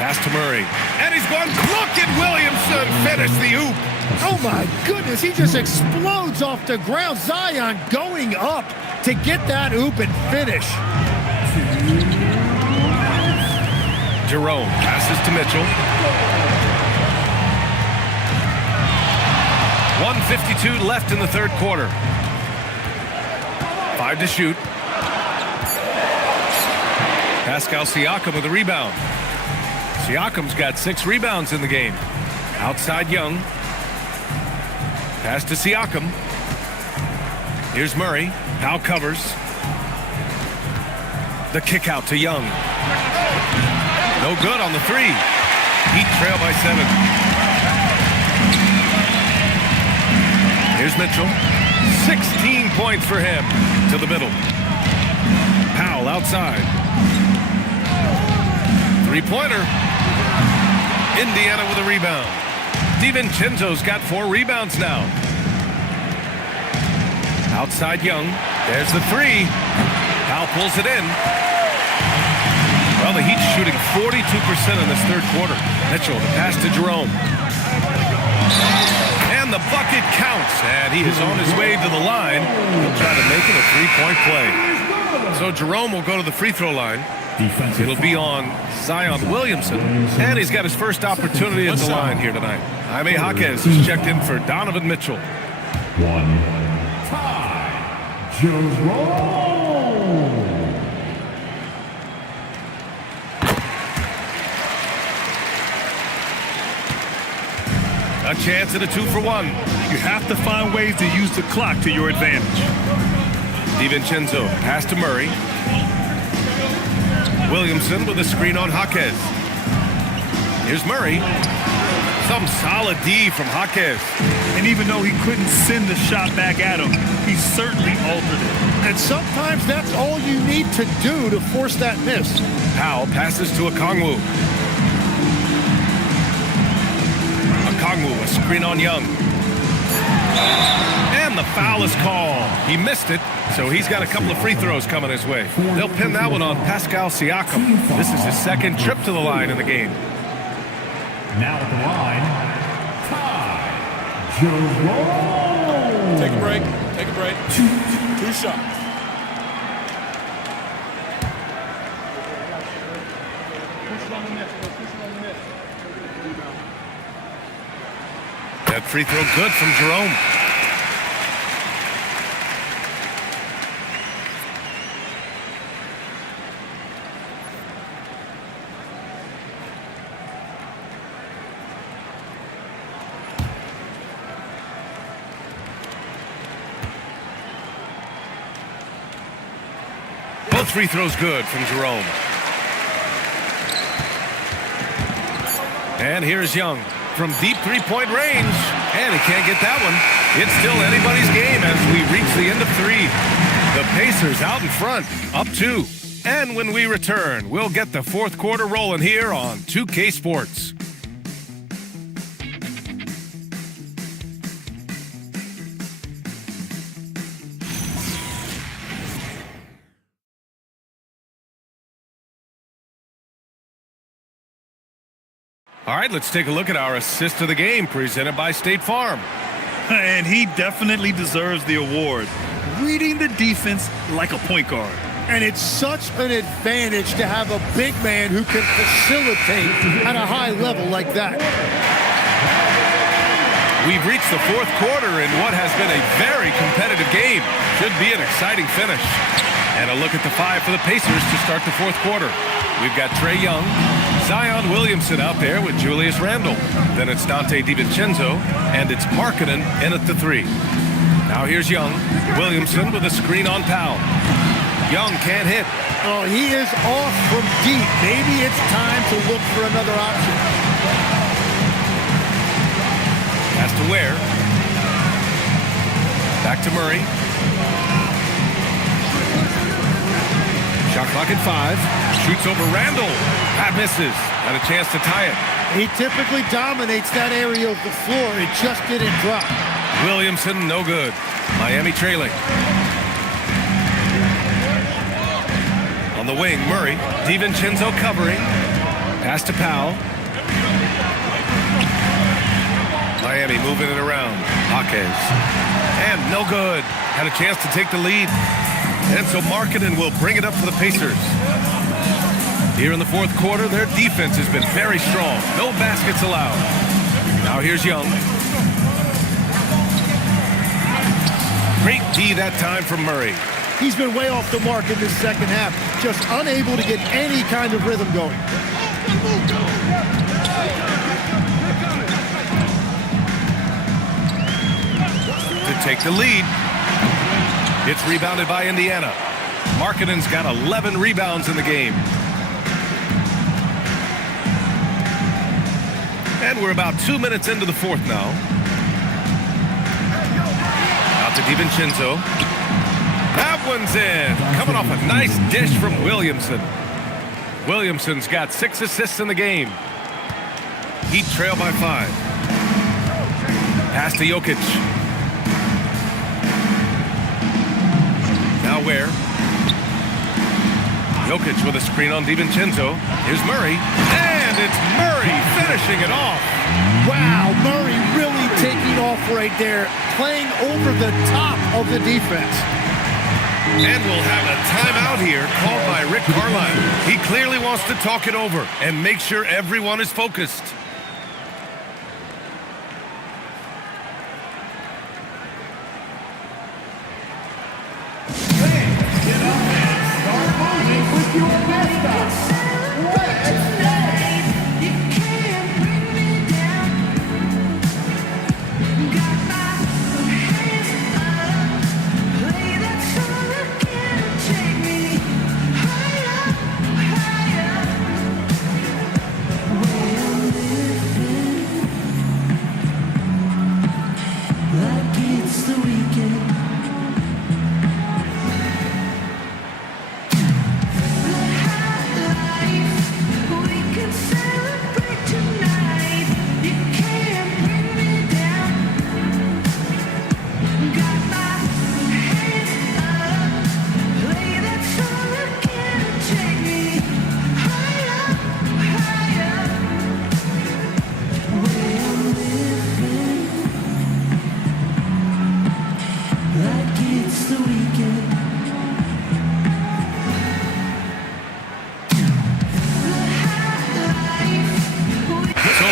Pass to Murray. And he's going, look at Williamson finish the oop. Oh my goodness, he just explodes off the ground. Zion going up to get that oop and finish. Jerome passes to Mitchell. 1:52 left in the third quarter. 5 to shoot. Pascal Siakam with a rebound. Siakam's got 6 rebounds in the game. Outside Young. Pass to Siakam. Here's Murray. Powell covers. The kick out to Young. No good on the 3. Heat trail by 7. Here's Mitchell. 16 points for him. To the middle. Powell outside. 3-pointer. Indiana with a rebound. DiVincenzo's got 4 rebounds now. Outside Young. There's the 3. Powell pulls it in. Well, the Heat's shooting 42% in this third quarter. Mitchell, the pass to Jerome. And the bucket counts, and he is on his way to the line. He'll try to make it a 3-point play. So Jerome will go to the free throw line. It'll be on Zion Williamson, and he's got his first opportunity at the line here tonight. Jaime Jaquez is checked in for Donovan Mitchell. 1 tie. Jerome. A chance at a 2-for-1. You have to find ways to use the clock to your advantage. DiVincenzo, pass to Murray. Williamson with a screen on Jaquez. Here's Murray. Some solid D from Jaquez. And even though he couldn't send the shot back at him, he certainly altered it. And sometimes that's all you need to do to force that miss. Powell passes to Okongwu. Okongwu, a screen on Young. And the foul is called. He missed it, so he's got a couple of free throws coming his way. They'll pin that one on Pascal Siakam. This is his second trip to the line in the game. Now at the line, Ty Jerome. Take a break. Take a break. 2 shots. That free throw good from Jerome. Both free throws good from Jerome. And here's Young from deep three-point range. And he can't get that one. It's still anybody's game as we reach the end of 3. The Pacers out in front, up 2. And when we return, we'll get the fourth quarter rolling here on 2K Sports. All right, let's take a look at our assist of the game presented by State Farm. And he definitely deserves the award. Reading the defense like a point guard. And it's such an advantage to have a big man who can facilitate at a high level like that. We've reached the fourth quarter in what has been a very competitive game. Should be an exciting finish. And a look at the 5 for the Pacers to start the fourth quarter. We've got Trae Young, Zion Williamson out there with Julius Randle. Then it's Dante DiVincenzo, and it's Markkanen in at the 3. Now here's Young. Williamson with a screen on Powell. Young can't hit. Oh, he is off from deep. Maybe it's time to look for another option. Has to Ware. Back to Murray. Shot clock at 5. Shoots over Randle. That misses. Had a chance to tie it. He typically dominates that area of the floor. It just didn't drop. Williamson, no good. Miami trailing. On the wing, Murray. DiVincenzo covering. Pass to Powell. Miami moving it around. Jaquez. And no good. Had a chance to take the lead. And so Markkanen will bring it up for the Pacers. Here in the fourth quarter, their defense has been very strong. No baskets allowed. Now here's Young. Great D that time from Murray. He's been way off the mark in this second half. Just unable to get any kind of rhythm going. To take the lead. It's rebounded by Indiana. Markkanen's got 11 rebounds in the game. And we're about 2 minutes into the fourth now. Out to DiVincenzo. That one's in. Coming off a nice dish from Williamson. Williamson's got 6 assists in the game. Heat trail by 5. Pass to Jokic. Now Ware. Jokic with a screen on DiVincenzo. Here's Murray. And it's Murray finishing it off. Wow, Murray really taking off right there, playing over the top of the defense. And we'll have a timeout here called by Rick Carlisle. He clearly wants to talk it over and make sure everyone is focused.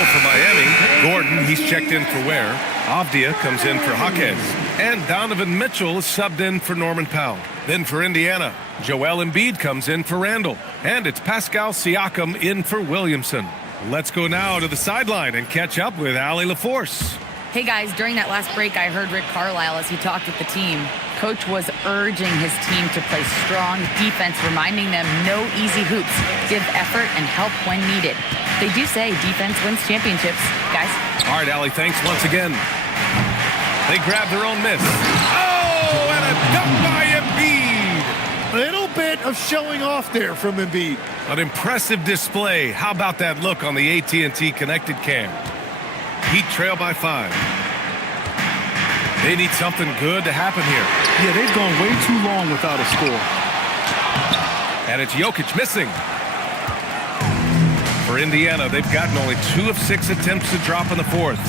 for Miami. Gordon, he's checked in for Ware. Avdia comes in for Jaquez. And Donovan Mitchell is subbed in for Norman Powell. Then for Indiana, Joel Embiid comes in for Randall. And it's Pascal Siakam in for Williamson. Let's go now to the sideline and catch up with Allie LaForce. Hey guys, during that last break, I heard Rick Carlisle as he talked with the team. Coach was urging his team to play strong defense, reminding them no easy hoops, give effort and help when needed. They do say defense wins championships, guys. All right, Allie, thanks once again. They grab their own miss. Oh, and a dunk by Embiid. Little bit of showing off there from Embiid. An impressive display. How about that look on the AT&T connected cam? Heat trail by 5. They need something good to happen here. Yeah, they've gone way too long without a score. And it's Jokic missing. For Indiana, they've gotten only 2 of 6 attempts to drop in the fourth.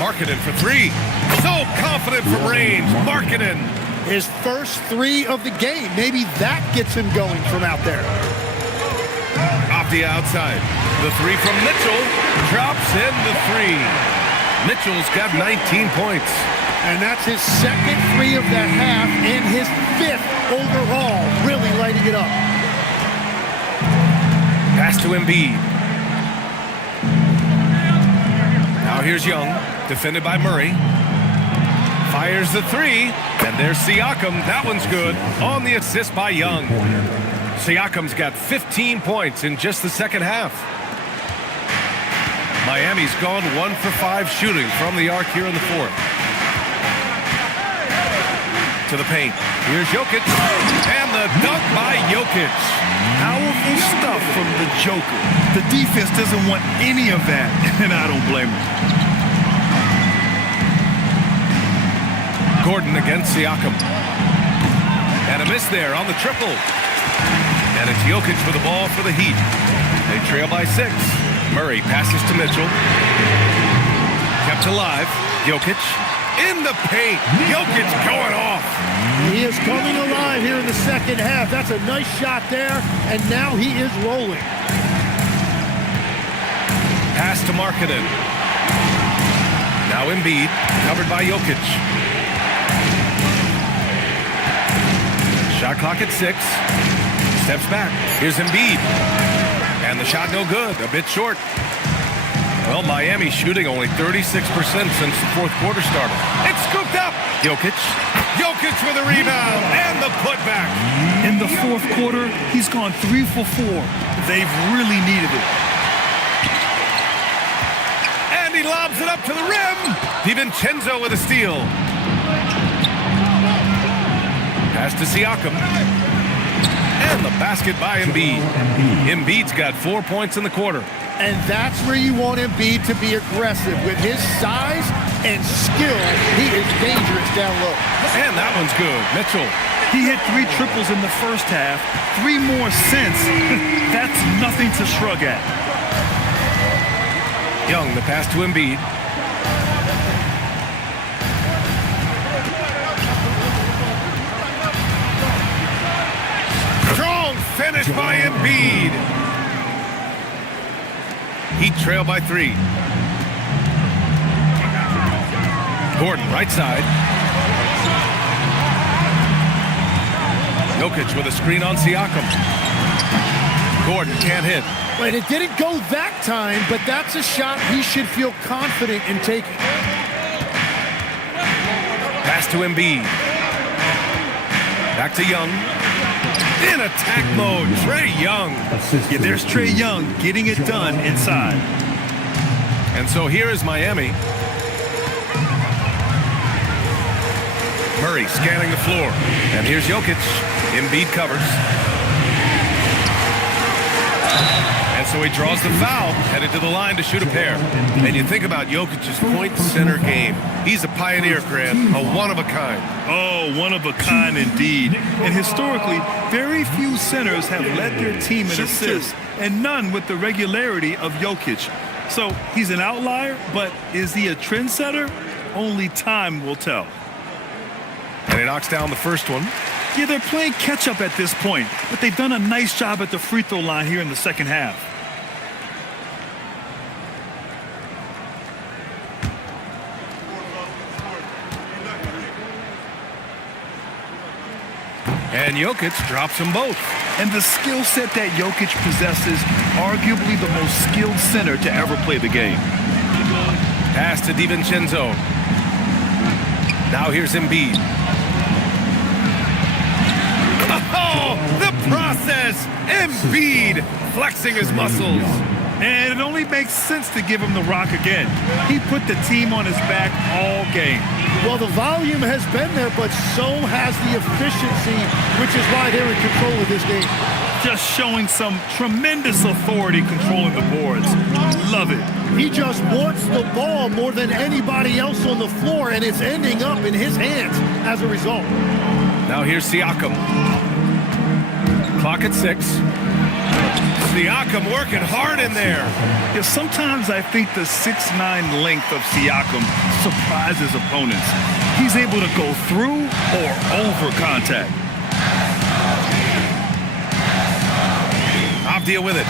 Markkanen for 3. So confident from range. Markkanen. His first 3 of the game. Maybe that gets him going from out there. Off the outside. The 3 from Mitchell. Drops in the 3. Mitchell's got 19 points. And that's his second 3 of the half and his 5th overall. Really lighting it up. Pass to Embiid. Now here's Young, defended by Murray. Fires the 3, and there's Siakam. That one's good. On the assist by Young. Siakam's got 15 points in just the second half. Miami's gone 1 for 5 shooting from the arc here in the fourth. To the paint. Here's Jokic. And the dunk by Jokic. Powerful stuff from the Joker. The defense doesn't want any of that, and I don't blame him. Gordon against Siakam. And a miss there on the triple. And it's Jokic with the ball for the Heat. They trail by 6. Murray passes to Mitchell. Kept alive. Jokic in the paint. Jokic going off. He is coming alive here in the second half. That's a nice shot there, and now he is rolling. Pass to Markkanen. Now Embiid, covered by Jokic. Shot clock at 6. Steps back. Here's Embiid. And the shot no good. A bit short. Well, Miami shooting only 36% since the fourth quarter started. It's scooped up. Jokic. Jokic with a rebound and the putback. In the fourth quarter, he's gone 3 for 4. They've really needed it. And he lobs it up to the rim. DiVincenzo with a steal. Pass to Siakam. And the basket by Embiid. Embiid's got 4 points in the quarter. And that's where you want Embiid to be aggressive. With his size and skill, he is dangerous down low. And that one's good. Mitchell. He hit 3 triples in the first half, 3 more since. That's nothing to shrug at. Young, the pass to Embiid. Strong finish by Embiid. Heat trail by 3. Gordon, right side. Jokic with a screen on Siakam. Gordon can't hit. And it didn't go that time, but that's a shot he should feel confident in taking. Pass to Embiid. Back to Young. In attack mode, Trae Young. Yeah, there's Trae Young getting it done inside. And so here is Miami. Murray scanning the floor. And here's Jokic. Embiid covers. And so he draws the foul, headed to the line to shoot a pair. And you think about Jokic's point center game. He's a pioneer, Grant, a one-of-a-kind. Oh, one of a kind indeed. And historically, very few centers have led their team in assists, and none with the regularity of Jokic. So he's an outlier, but is he a trendsetter? Only time will tell. And he knocks down the first one. Yeah, they're playing catch-up at this point, but they've done a nice job at the free throw line here in the second half. And Jokic drops them both. And the skill set that Jokic possesses, arguably the most skilled center to ever play the game. Pass to DiVincenzo. Now here's Embiid. Oh, the process! Embiid flexing his muscles. And it only makes sense to give him the rock again. He put the team on his back all game. Well, the volume has been there, but so has the efficiency, which is why they're in control of this game. Just showing some tremendous authority controlling the boards. Love it. He just wants the ball more than anybody else on the floor, and it's ending up in his hands as a result. Now here's Siakam. Clock at 6. Siakam working hard in there. Yeah, sometimes I think the 6'9" length of Siakam surprises opponents. He's able to go through or over contact. Avdia with it.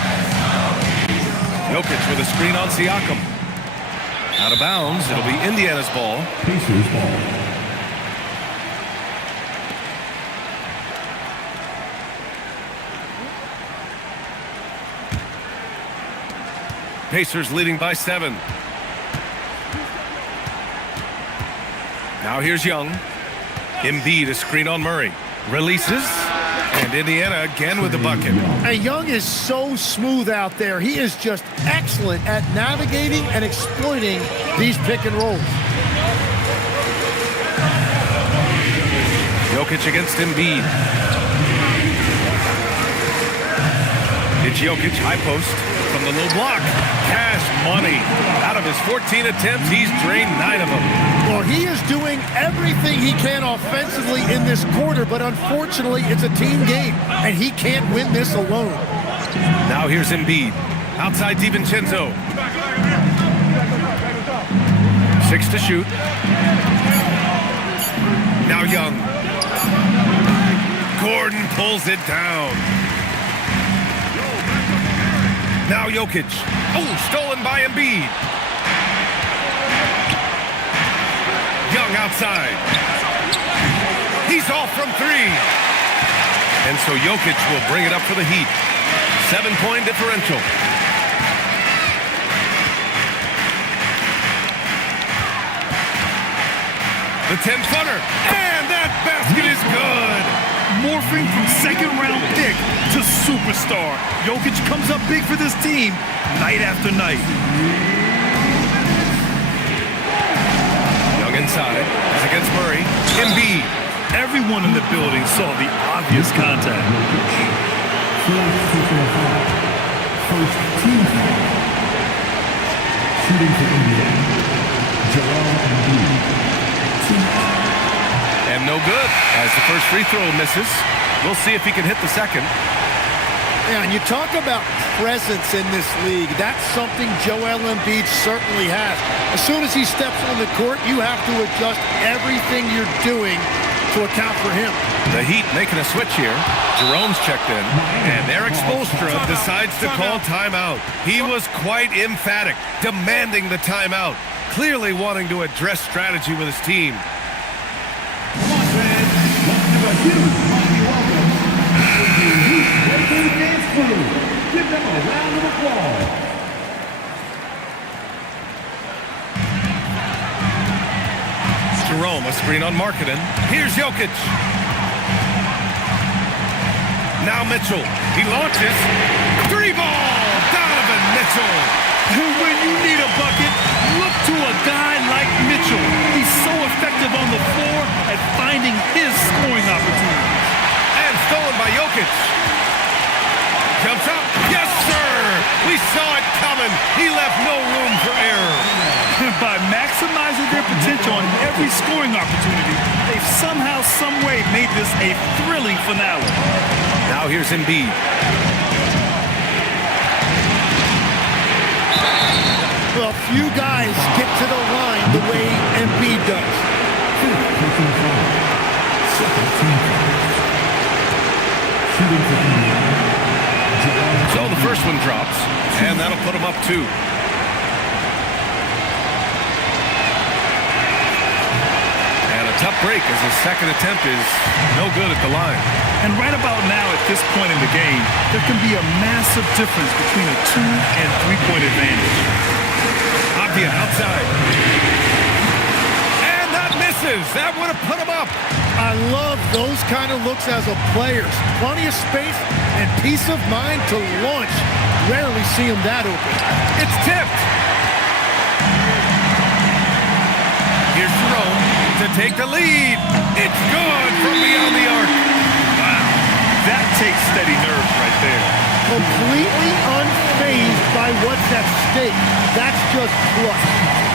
Jokic with a screen on Siakam. Out of bounds. It'll be Indiana's ball. Pacers ball. Pacers leading by 7. Now here's Young. Embiid a screen on Murray. Releases. And Indiana again with the bucket. And Young is so smooth out there. He is just excellent at navigating and exploiting these pick and rolls. Jokic against Embiid. It's Jokic, high post from the low block. Cash money. Out of his 14 attempts, he's drained 9 of them. Well, he is doing everything he can offensively in this quarter, but unfortunately, it's a team game, and he can't win this alone. Now here's Embiid. Outside DiVincenzo. 6 to shoot. Now Young. Gordon pulls it down. Now Jokic. Oh, stolen by Embiid. Young outside. He's off from 3. And so Jokic will bring it up for the Heat. 7-point differential. The 10-footer. And that basket is good. Morphing from second-round pick to superstar. Jokic comes up big for this team night after night. Young inside. Is against Murray. Embiid. Everyone in the building saw the obvious contact. First team foul. Shooting for Indiana. Joel Embiid. And no good as the first free throw misses. We'll see if he can hit the second. Yeah, and you talk about presence in this league. That's something Joel Embiid certainly has. As soon as he steps on the court, you have to adjust everything you're doing to account for him. The Heat making a switch here. Jerome's checked in. And Eric Spoelstra decides to call timeout. He was quite emphatic, demanding the timeout, clearly wanting to address strategy with his team. Give them a round of applause. Jerome, a screen on Markkanen. Here's Jokic. Now Mitchell. He launches. 3-ball. Donovan Mitchell. And when you need a bucket, look to a guy like Mitchell. He's so effective on the floor at finding his scoring opportunities. And stolen by Jokic. Jumps up. Yes, sir. We saw it coming. He left no room for error. By maximizing their potential on every scoring opportunity, they've somehow, some way made this a thrilling finale. Now here's Embiid. Well, few guys get to the line the way Embiid does. So the first one drops, and that'll put him up 2. And a Tough break as his second attempt is no good at the line. And right about now, at this point in the game, there can be a massive difference between a 2- and 3-point advantage. Avdia outside. And that misses. That would have put him up. I love those kind of looks as a player. Plenty of space and peace of mind to launch. Rarely see him that open. It's tipped. Here's Jerome to take the lead. It's good from beyond the arc. Wow. That takes steady nerves right there. Completely unfazed by what's at stake. That's just clutch.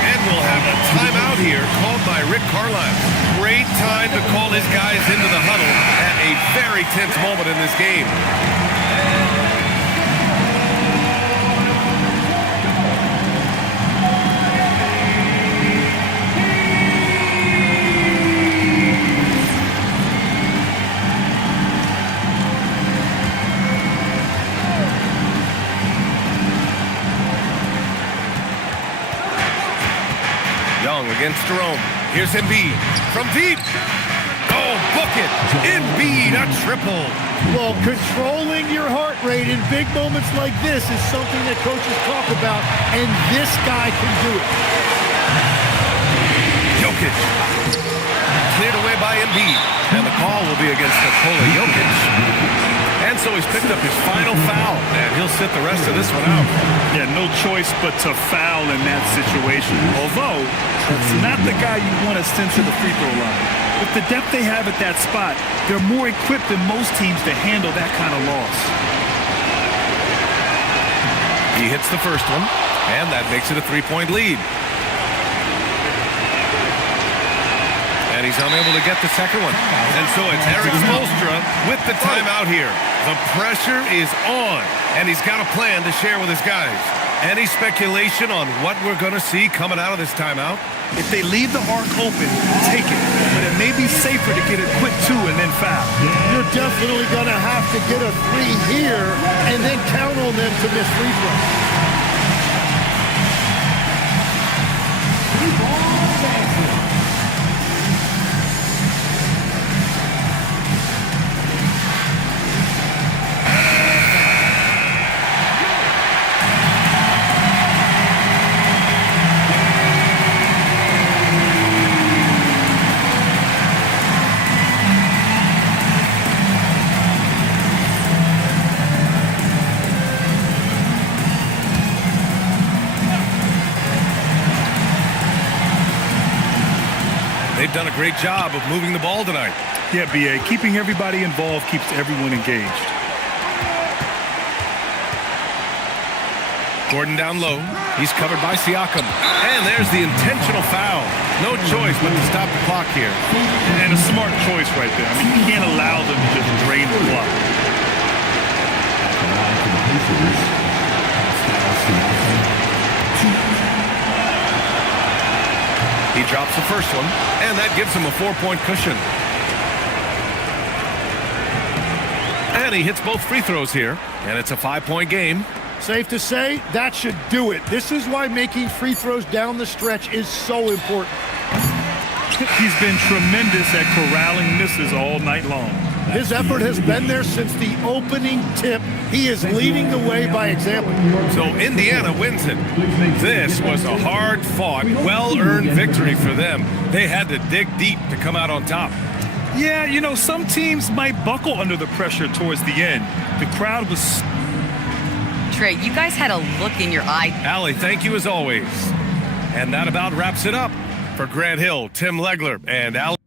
And we'll have a timeout here called by Rick Carlisle. Great time to call his guys into the huddle at a very tense moment in this game. Young against Jerome. Here's Embiid from deep. Oh, book it. Embiid, a triple. Well, controlling your heart rate in big moments like this is something that coaches talk about, and this guy can do it. Jokic. Cleared away by Embiid. And the call will be against Nikola Jokic. And so he's picked up his final foul, and he'll sit the rest of this one out. Yeah, no choice but to foul in that situation. Although, it's not the guy you want to send to the free throw line. With the depth they have at that spot, they're more equipped than most teams to handle that kind of loss. He hits the first one, and that makes it a 3-point lead. And he's unable to get the second one. And so it's Eric Spoelstra with the timeout here. The pressure is on, and he's got a plan to share with his guys. Any speculation on what we're going to see coming out of this timeout? If they leave the arc open, take it. But it may be safer to get a quick 2 and then foul. You're definitely going to have to get a 3 here and then count on them to miss free throws. They've done a great job of moving the ball tonight. Yeah, B.A. Keeping everybody involved keeps everyone engaged. Gordon down low. He's covered by Siakam. And there's the intentional foul. No choice but to stop the clock here. And a smart choice right there. I mean, you can't allow them to just drain the clock. He drops the first one, and that gives him a 4-point cushion. And he hits both free throws here, and it's a 5-point game. Safe to say, that should do it. This is why making free throws down the stretch is so important. He's been tremendous at corralling misses all night long. His effort has been there since the opening tip. He is leading the way by example. So Indiana wins it. This was a hard-fought, well-earned victory for them. They had to dig deep to come out on top. Yeah, you know, some teams might buckle under the pressure towards the end. The crowd was... Trey, you guys had a look in your eye. Allie, thank you as always. And that about wraps it up. For Grant Hill, Tim Legler, and Allie.